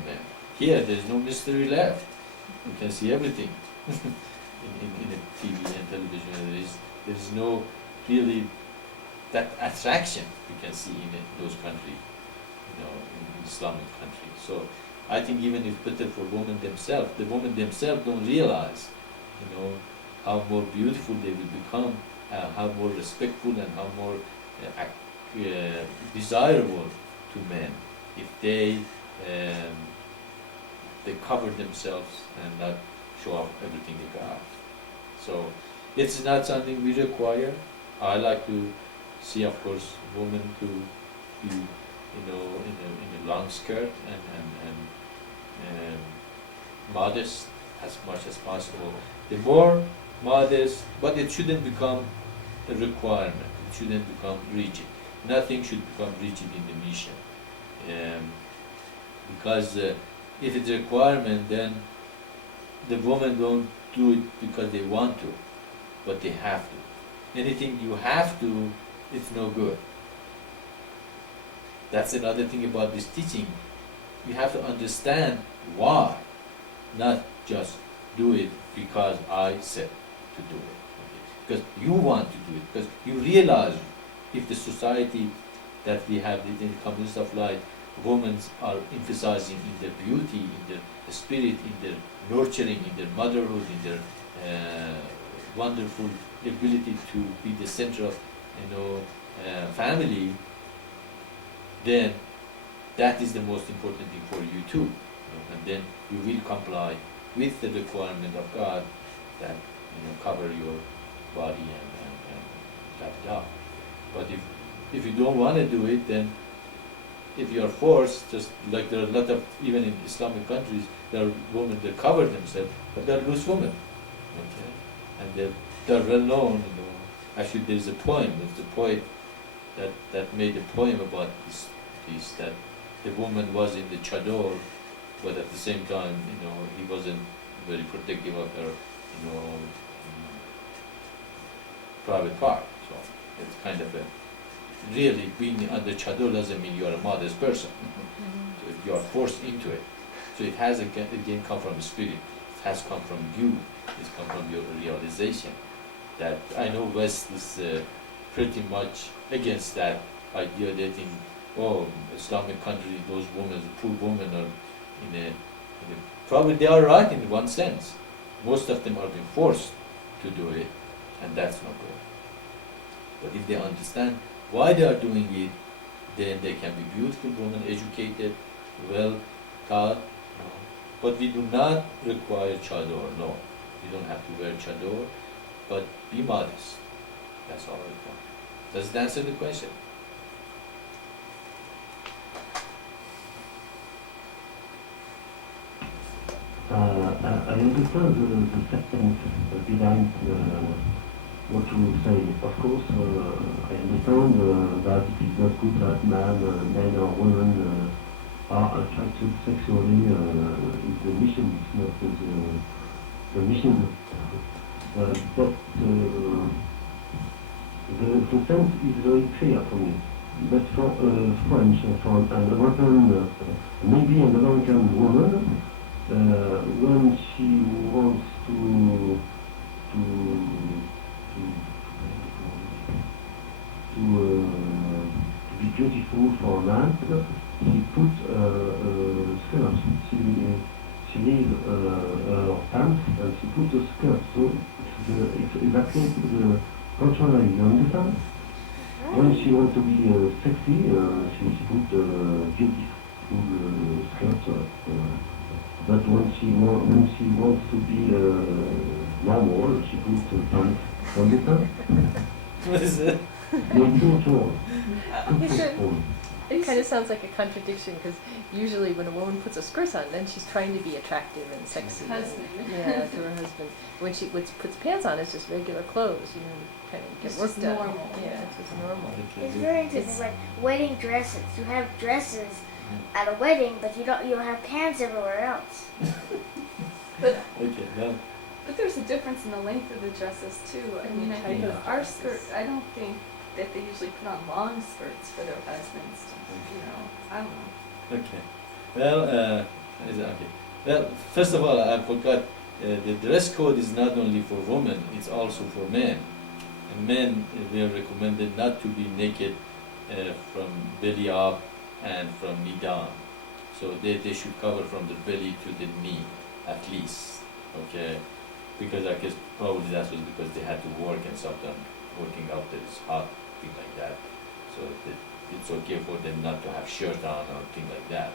men. Here, there is no mystery left. You can see everything in the TV and television. There is no really that attraction you can see in those countries, in Islamic countries. So I think even it's better for women themselves. The women themselves don't realize, how more beautiful they will become, how more respectful and how more desirable to men if they cover themselves and not show off everything they got. So it's not something we require. I like to see, of course, women to be, in a long skirt and modest as much as possible. The more modest, but it shouldn't become a requirement. It shouldn't become rigid. Nothing should become rigid in the mission, because if it's a requirement, then the women don't do it because they want to, but they have to. Anything you have to, it's no good. That's another thing about this teaching. You have to understand why, not just do it because I said to do it. Because you want to do it, because you realize if the society that we have in the communist of life, women are emphasizing in their beauty, in their spirit, in their nurturing, in their motherhood, in their wonderful ability to be the center of family, then that is the most important thing for you too. And then you will comply with the requirement of God that cover your body and wrap it up. But if you don't want to do it, then if you are forced, just like there are a lot of, even in Islamic countries, there are women that cover themselves, but they are loose women, okay? And they're well known. Actually, there is a poem. There's a poet that made a poem about this that the woman was in the chador, but at the same time, he wasn't very protective of her, private part. So it's kind of really being under chador doesn't mean you are a modest person. So you are forced into it. So it has again come from spirit. It has come from you. It's come from your realization. That I know West is pretty much against that idea. They think, Islamic country, those women, poor women are probably they are right in one sense, most of them are being forced to do it, and that's not good. But if they understand why they are doing it, then they can be beautiful women, educated, well taught. But we do not require chador, no. You don't have to wear chador, but be modest. That's all required. Does it answer the question? I understand the sentence behind what you say. Of course, I understand that it is not good that men or women are attracted sexually in the mission. It's not the mission. But the sense is very clear for me. But for French, for an American, maybe an American woman, when she wants to be beautiful for a man, she puts skirt. She leaves her pants and she puts a skirt. So it's exactly the contrary. You understand? When she wants to be sexy, she puts beautiful skirt. But when she wants to be normal, she puts pants. You understand? What is it? Maybe don't know. It kind of sounds like a contradiction because usually when a woman puts a skirt on, then she's trying to be attractive and sexy. Husband. Yeah, to her husband. When she puts pants on, it's just regular clothes, kind of get It's work just done. normal. Yeah, it's just normal. It's very interesting, like wedding dresses. You have dresses at a wedding, but you don't have pants everywhere else. But Okay, well, But there's a difference in the length of the dresses too. I mean, I think our skirt, I don't think that they usually put on long skirts for their husbands. I don't know. okay. Well, okay. Well, first of all, I forgot, the dress code is not only for women, it's also for men. And men, we are recommended not to be naked from belly up and from knee down. So they should cover from the belly to the knee, at least, okay? Because I guess probably that was because they had to work and sometimes working out there is hot, thing like that. So it's okay for them not to have shirt on or thing like that.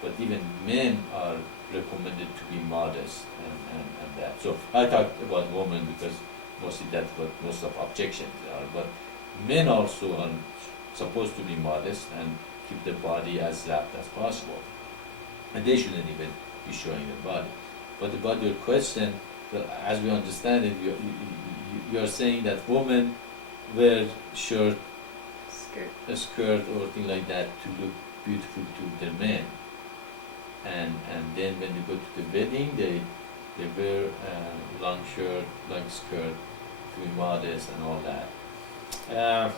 But even men are recommended to be modest and that. So I talked about women because mostly that's what most of objections are. But men also are supposed to be modest and keep the body as wrapped as possible. And they shouldn't even be showing the body. But about your question, well, as we understand it, you are saying that women wear shirt, a skirt or thing like that to look beautiful to their men. And then when they go to the wedding, they wear a long shirt, long skirt to be modest and all that.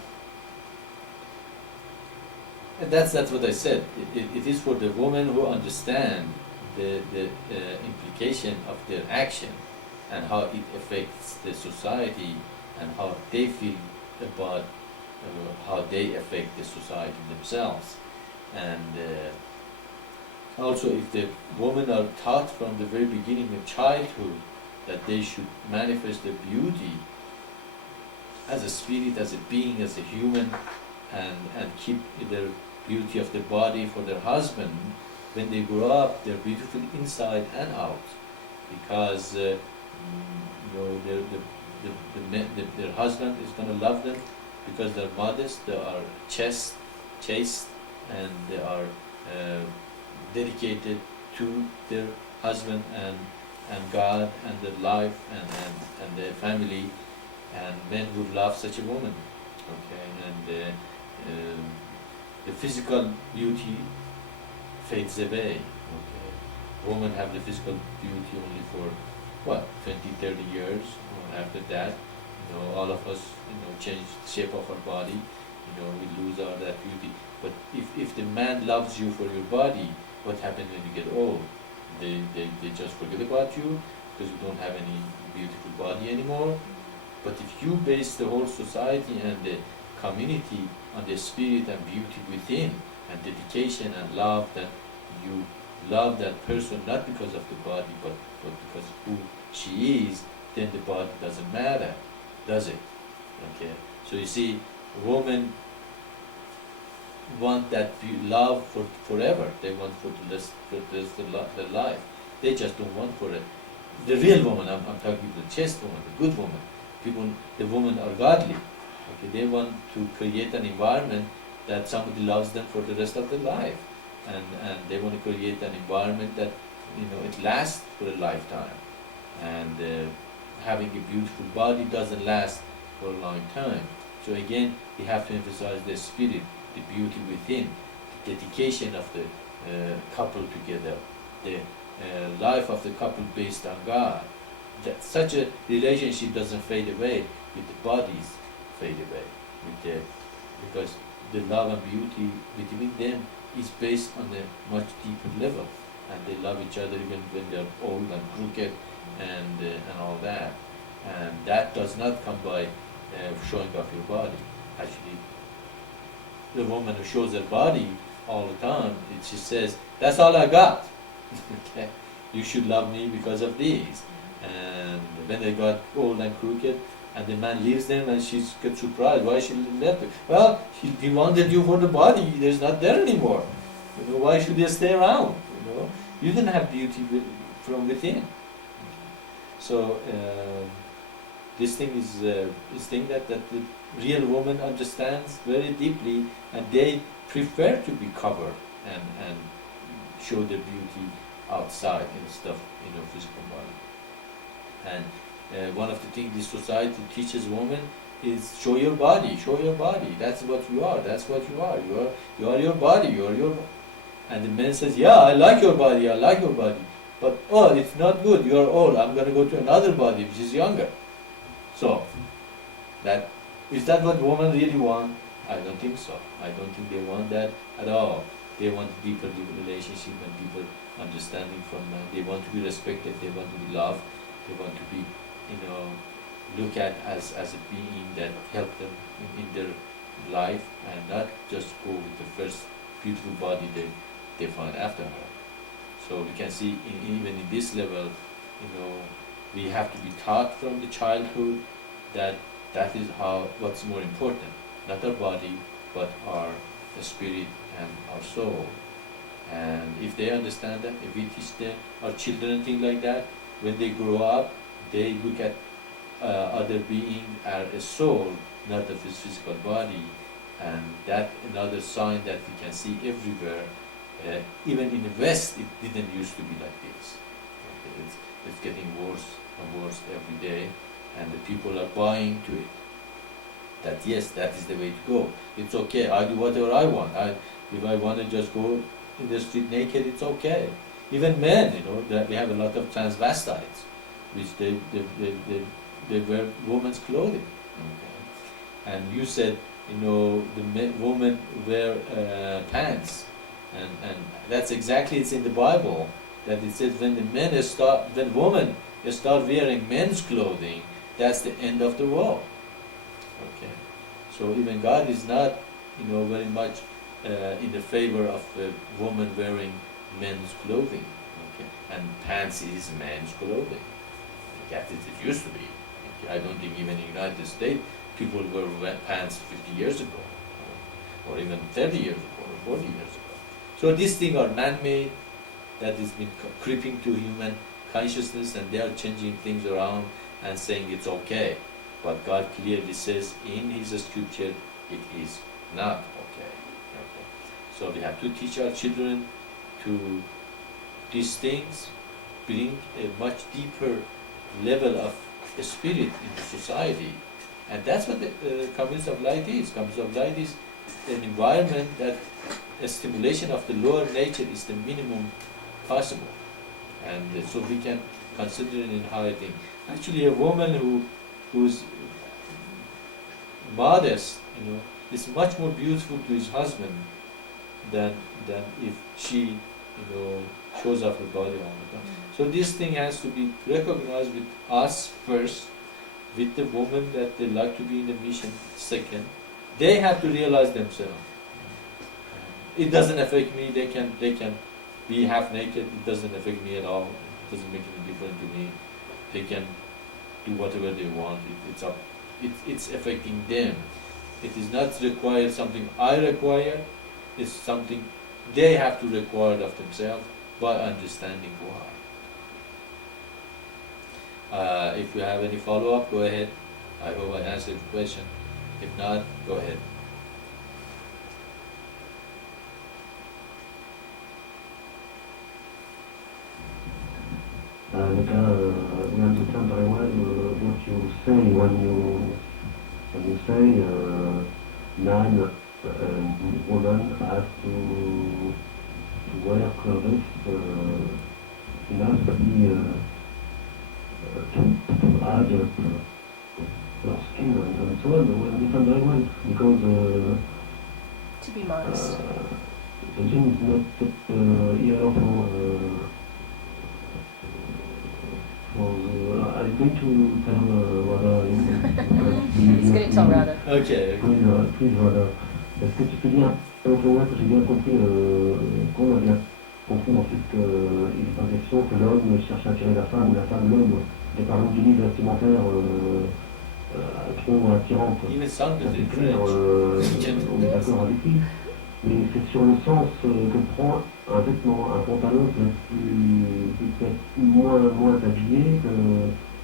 And that's what I said. It is for the women who understand the implication of their action and how it affects the society and how they feel about how they affect the society themselves. And also if the women are taught from the very beginning of childhood that they should manifest their beauty as a spirit, as a being, as a human, and keep their beauty of the body for their husband, when they grow up, they're beautiful inside and out, because their husband is going to love them because they're modest, they are chaste, and they are dedicated to their husband and God and their life and their family, and men would love such a woman. Okay, and the physical beauty fades away. Okay, women have the physical beauty only for 20, 30 years. After that, all of us, change the shape of our body. We lose all that beauty. But if the man loves you for your body, what happens when you get old? They just forget about you because you don't have any beautiful body anymore. But if you base the whole society and the community on the spirit and beauty within, and dedication and love, that you love that person not because of the body, but because who she is, then the body doesn't matter, does it? Okay. So you see, women want that love for forever. They want for the rest of their life. They just don't want for it. The real woman, I'm talking the chaste woman, the good woman. The women are godly. Okay, they want to create an environment that somebody loves them for the rest of their life, and they want to create an environment that it lasts for a lifetime. And having a beautiful body doesn't last for a long time. So again, you have to emphasize the spirit, the beauty within, the dedication of the couple together, the life of the couple based on God. That such a relationship doesn't fade away with the bodies fade away, because the love and beauty between them is based on a much deeper level, and they love each other even when they're old and crooked and all that. And that does not come by showing off your body. Actually, the woman who shows her body all the time, she says, "That's all I got." Okay? You should love me because of these. And when they got old and crooked, and the man leaves them, and she gets surprised. Why she left it? Well, he wanted you for the body. There's not there anymore. Why should they stay around? You didn't have beauty from within. So this thing is thing that the real woman understands very deeply, and they prefer to be covered and show their beauty outside instead of physical body. And one of the things this society teaches women is show your body, show your body. That's what you are. That's what you are. You are your body. You are your. And the man says, "Yeah, I like your body. I like your body. But it's not good. You are old. I'm going to go to another body which is younger." So, is that what women really want? I don't think so. I don't think they want that at all. They want deeper relationship and deeper understanding from men. They want to be respected. They want to be loved. They want to be, looked at as a being that help them in their life, and not just go with the first beautiful body they find after her. So we can see even in this level, we have to be taught from the childhood that is what's more important, not our body, but our spirit and our soul. And if they understand that, if we teach our children things like that, when they grow up, they look at other being as a soul, not a physical body. And that another sign that we can see everywhere. Even in the West, it didn't used to be like this. Okay, it's getting worse and worse every day, and the people are buying to it. That yes, that is the way to go. It's okay. I do whatever I want. If I want to just go in the street naked, it's okay. Even men, that we have a lot of transvestites, which they wear women's clothing. Okay. And you said, the women wear pants, and that's exactly, it's in the Bible that it says when women start wearing men's clothing, that's the end of the world. Okay. So even God is not, very much in the favor of a woman wearing men's clothing. Okay. And pants is men's clothing. That it used to be. Okay. I don't think even in the United States people wear pants 50 years ago, or even 30 years ago, or 40 years ago. So these things are man-made, that has been creeping to human consciousness, and they are changing things around and saying it's okay. But God clearly says in His scripture, it is not okay. Okay. So we have to teach our children to these things, bring a much deeper level of spirit into society. And that's what the Communist of Light is. Communist of Light is an environment that a stimulation of the lower nature is the minimum possible. And so we can consider it in higher thing. Actually, a woman who's modest, is much more beautiful to his husband than if she, shows off her body all the time. So this thing has to be recognized with us first, with the woman that they like to be in the mission second. They have to realize themselves. It doesn't affect me. They can be half naked. It doesn't affect me at all. It doesn't make any difference to me. they can do whatever they want. It's up. It's affecting them. It is not required something I require. It's something they have to require of themselves by understanding why. If you have any follow-up, go ahead. I hope I answered the question. If not, go ahead. We understand very well what you say when you say man and woman have to wear clothes enough to add their skin and so on. We understand very well because To be modest. the thing is not here I'm going to tell Radha. He's going to tell Radha. Okay. Please Radha, est-ce que tu peux dire pour moi que j'ai bien compris qu'on a bien compris ensuite qu'il n'est pas question que l'homme cherche à attirer la femme ou la femme l'homme, et par exemple du livre vestimentaire trop attirante. Even sounded C'est in clair, French. on est d'accord avec lui. Mais c'est sur le sens que prend un vêtement, un pantalon peut-être moins habillé,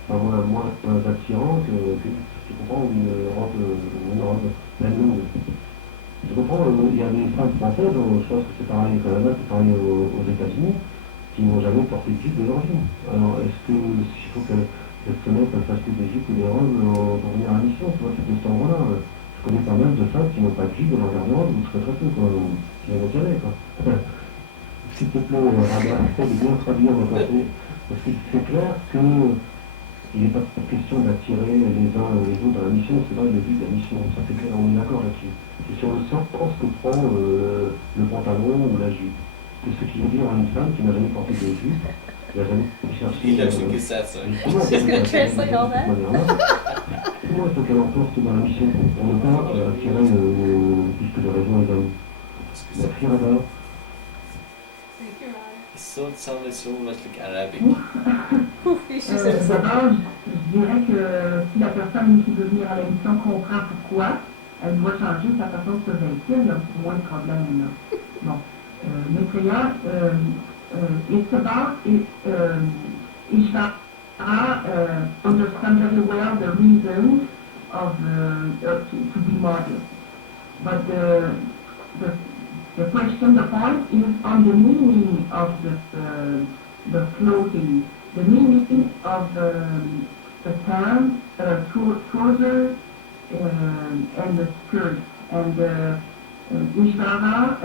moins attirant que tu comprends, une robe même longue. Je comprends, il y a des femmes françaises, je pense que c'est pareil au Canada, c'est pareil aux États-Unis, qui n'ont jamais porté de jupe de leur vie. Alors est-ce qu'il faut que cette fenêtre fasse que des jupes ou des robes pour venir à la mission, tu vois, c'est de cet endroit-là. Je connais pas mal de femmes qui n'ont pas de jupe dans leur garde-robe, ou très peu, quoi, qui les retirer, quoi. S'il te plaît, Radha, essaie de bien traduire votre pensée, parce que c'est clair qu'il n'est pas question d'attirer les uns les autres dans la mission, c'est pas le but de la mission, ça c'est clair, on est d'accord là-dessus. C'est sur le sens que prend le pantalon ou la jupe. C'est ce qui veut dire à une femme qui n'a jamais porté de jupe, qui n'a jamais cherché... He looks like a Satsang. He's going to translate all that. Comment est-ce qu'elle emporte dans la mission pour ne pas attirer puisque les raisons les hommes. Merci Radha. It sounded so much like Arabic. D'abord, je dirais que si la personne qui veut venir à la mission comprend pourquoi, elle doit changer sa façon de se vêtir, il y a moins de problèmes là. Bon. Maitreya, it's about Ishvara understand very well the reasons of to be modest. But the question, the point is on the meaning of the clothing, the meaning of the pants, trousers, and the skirt. And Ishvara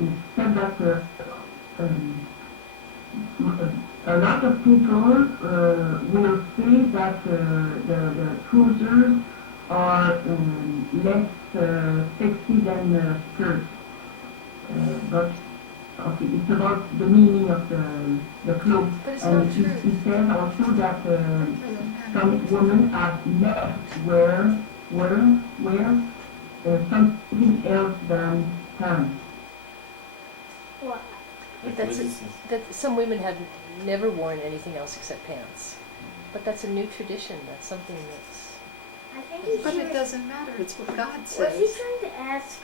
it said that a lot of people will say that the trousers are less sexy than skirts. But okay, it's about the meaning of the clothes. But it's And not true. he says also that some women are left wear something else than pants. What? Like, That's what it. is this? That some women have never worn anything else except pants. But that's a new tradition. That's something that's... I think But it doesn't matter, it's what God Was he says. trying to ask,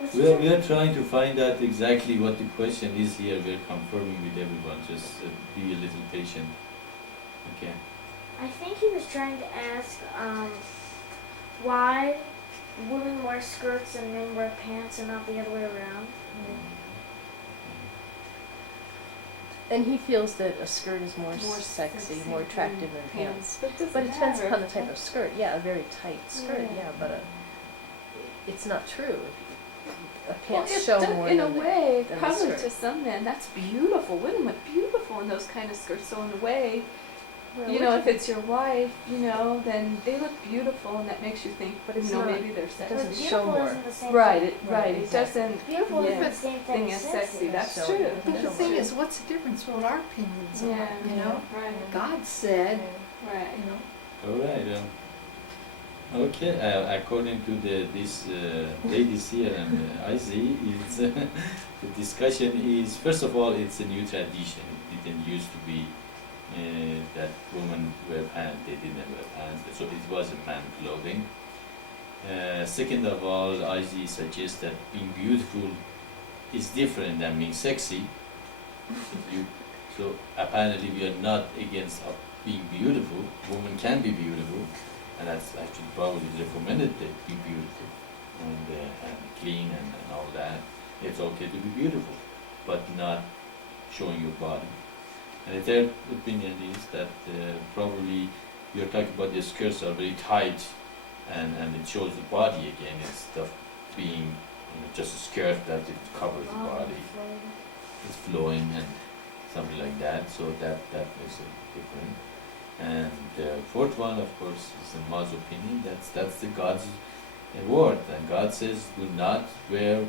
was he We trying- are trying to find out exactly what the question is here. We're confirming with everyone. Just be a little patient. Okay. I think he was trying to ask, why women wear skirts and men wear pants and not the other way around. And he feels that a skirt is more More sexy, sexy more than attractive than pants. But But it depends upon the type of skirt. Yeah, a very tight skirt, Yeah. yeah, but it's not true. A Well, pants it's show done more in a than the- way, than the probably skirt. to some men, that's beautiful. Women look beautiful in those kind of skirts. So in a way, Well, you we know, can- if it's your wife, you know, then they look beautiful, and that makes you think, But it's you know, not- maybe they're it sexy. doesn't But show beautiful more. isn't the same Right, thing. it, right. It exactly. doesn't. Beautiful yeah. isn't the same thing Thing as is sexy. That's So- true. But the That's thing true. is, what's the difference what our opinions are, Yeah. you know? Right. God said, Right. you know, All right. Okay. According to this ladies here and I see is the discussion is, first of all, it's a new tradition. It didn't used to be that women wear pants, they didn't wear pants, so it was a man clothing. Second of all, IG suggests that being beautiful is different than being sexy. So apparently we are not against being beautiful. Women can be beautiful, and that's actually probably recommended that be beautiful and clean and all that. It's okay to be beautiful, but not showing your body. And the third opinion is that probably you're talking about the skirts are very tight and it shows the body again instead of being just a skirt that it covers the body. It's flowing and something like that, so that makes it different. And the fourth one, of course, is in Ma's opinion, that's the God's word, and God says do not wear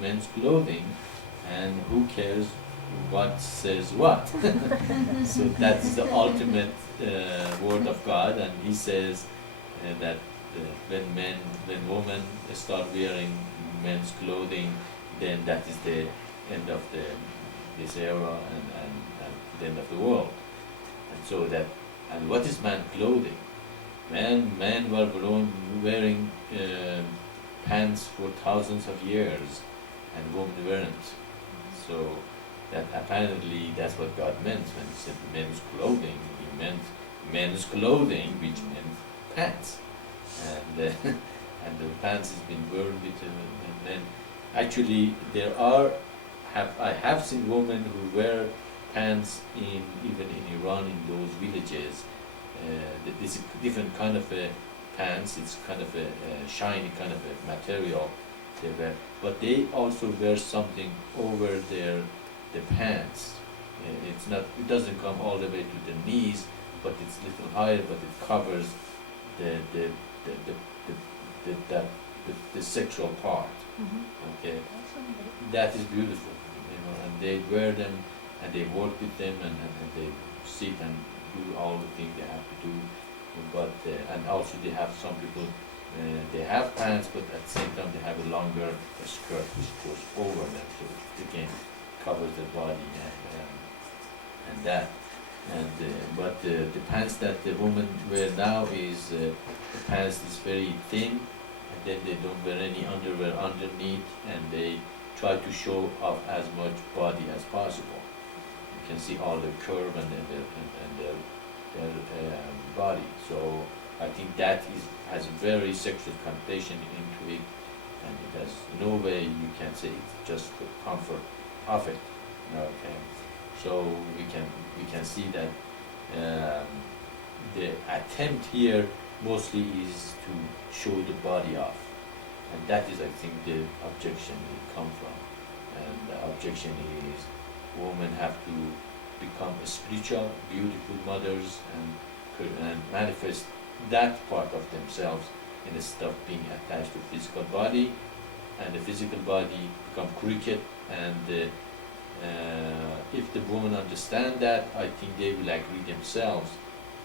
men's clothing, and who cares what says what. So that's the ultimate word of God, and he says that when women start wearing men's clothing, then that is the end of this era and the end of the world. And so that, and what is man clothing? Men were wearing pants for thousands of years, and women weren't. So that apparently that's what God meant when he said men's clothing. He meant men's clothing, which meant pants, and and the pants has been worn with men. Actually, I have seen women who wear pants even in Iran, in those villages. This is a different kind of a pants. It's kind of a shiny kind of a material they wear, but they also wear something over the pants. It's not. It doesn't come all the way to the knees, but it's a little higher. But it covers the sexual part. Okay, that is beautiful, and they wear them, and they work with them, and they sit and do all the things they have to do. But and also they have some people, they have pants, but at the same time they have a longer skirt which goes over them, so again covers their body and that. And but the pants that the women wear now is the pants is very thin, and then they don't wear any underwear underneath, and they try to show off as much body as possible. You can see all the curve and their body. So I think that has a very sexual connotation into it, and it has no way you can say it's just for comfort of it. Okay, so we can see that the attempt here mostly is to show the body off, and that is, I think, the objection will come from. And the objection is women have to become spiritual, beautiful mothers and manifest that part of themselves instead of being attached to physical body, and the physical body become crooked. And if the women understand that, I think they will agree themselves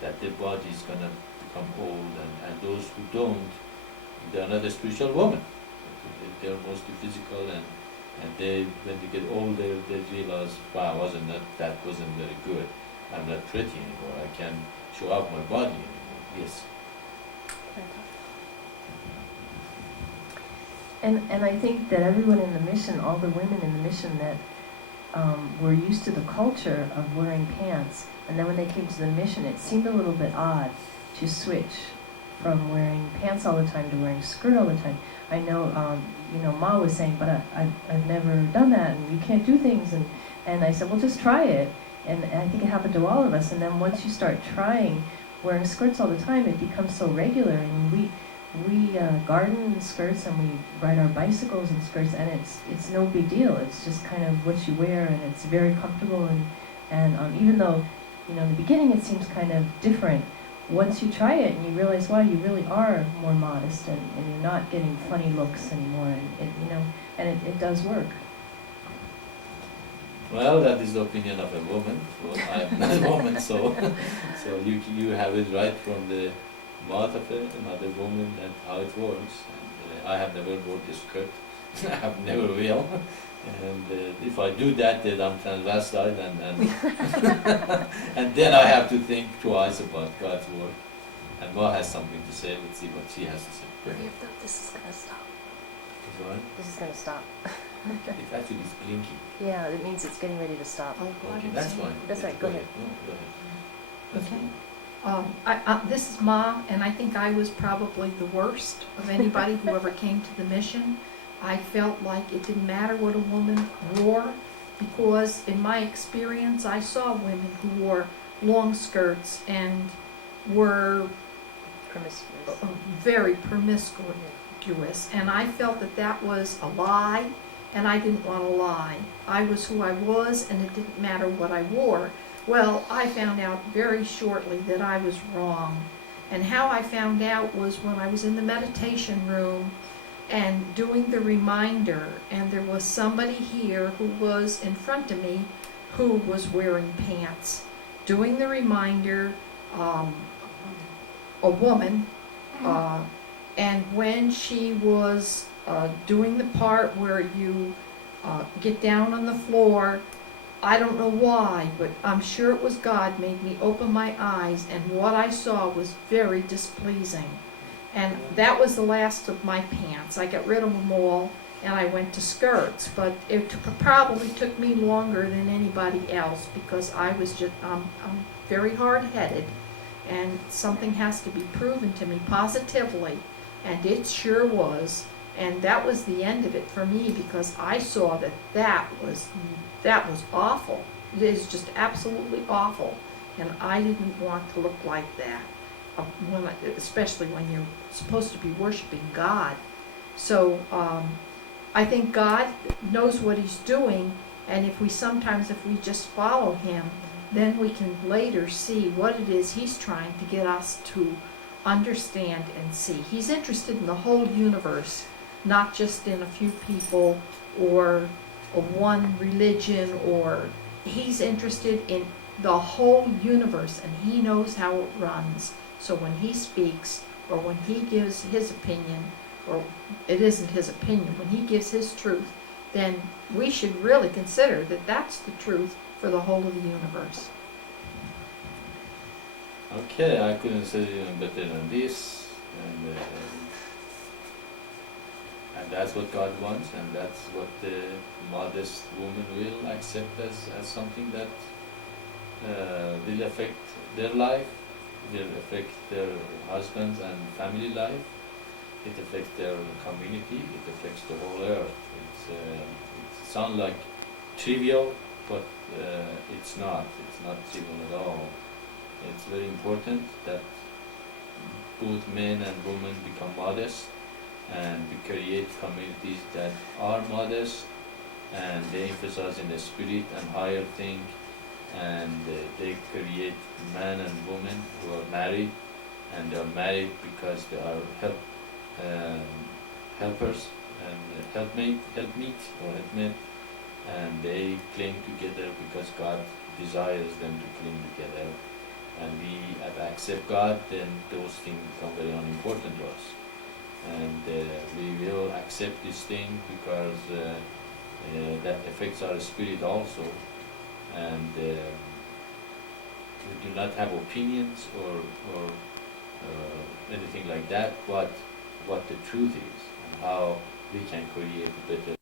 that their body is gonna become old, and those who don't, they're not a spiritual woman. They're mostly physical, and they, when they get older, they realize, wow, that wasn't very good. I'm not pretty anymore. I can't show up my body anymore. Yes. And I think that everyone in the mission, all the women in the mission that were used to the culture of wearing pants, and then when they came to the mission, it seemed a little bit odd to switch from wearing pants all the time to wearing skirt all the time. I know, Ma was saying, but I've never done that, and you can't do things, and I said, well, just try it. And I think it happened to all of us. And then once you start trying wearing skirts all the time, it becomes so regular. And we garden in skirts, and we ride our bicycles in skirts, and it's no big deal. It's just kind of what you wear, and it's very comfortable. And even though, in the beginning it seems kind of different, once you try it and you realize, wow, you really are more modest, and you're not getting funny looks anymore, and it does work. Well, that is the opinion of a woman. Well, I'm not a woman, so you have it right from the mouth of another woman and how it works. And I have never worn a skirt I never will. And if I do that, then I'm transvestite, and then I have to think twice about God's word. And Ma has something to say. Let's see what she has to say. This is gonna stop. Is what? This is gonna stop. It actually is blinking. Yeah, it means it's getting ready to stop. Oh, God. Okay, that's fine. That's right, go ahead. No, go ahead. That's Okay. fine. This is Ma, and I think I was probably the worst of anybody who ever came to the mission. I felt like it didn't matter what a woman wore, because in my experience, I saw women who wore long skirts and were Promiscuous. very promiscuous, and I felt that that was a lie, and I didn't want to lie. I was who I was, and it didn't matter what I wore. Well, I found out very shortly that I was wrong, and how I found out was when I was in the meditation room and doing the reminder, and there was somebody here who was in front of me who was wearing pants. Doing the reminder, a woman, and when she was doing the part where you get down on the floor, I don't know why, but I'm sure it was God made me open my eyes, and what I saw was very displeasing. And that was the last of my pants. I got rid of them all, and I went to skirts. But it probably took me longer than anybody else, because I was just, I'm very hard-headed, and something has to be proven to me positively, and it sure was. And that was the end of it for me, because I saw that that was awful. It is just absolutely awful, and I didn't want to look like that. Especially when you're supposed to be worshiping God. So I think God knows what He's doing, and if we just follow Him, then we can later see what it is He's trying to get us to understand and see. He's interested in the whole universe, not just in a few people or one religion, or He's interested in the whole universe, and He knows how it runs. So when He speaks, or when He gives His opinion, or it isn't His opinion, when He gives His truth, then we should really consider that that's the truth for the whole of the universe. Okay, I couldn't say even better than this, and that's what God wants, and that's what the modest woman will accept as something that will affect their life, will affect their husbands and family life. It affects their community. It affects the whole earth. It sounds like trivial, but it's not. It's not trivial at all. It's very important that both men and women become modest, and we create communities that are modest, and they emphasize in the spirit and higher thing, and they create man and woman who are married, and they are married because they are helpers and helpmeet, and they cling together because God desires them to cling together. And we accept God, then those things become very unimportant to us. And we will accept this thing because that affects our spirit also. And we do not have opinions or anything like that, but what the truth is and how we can create a better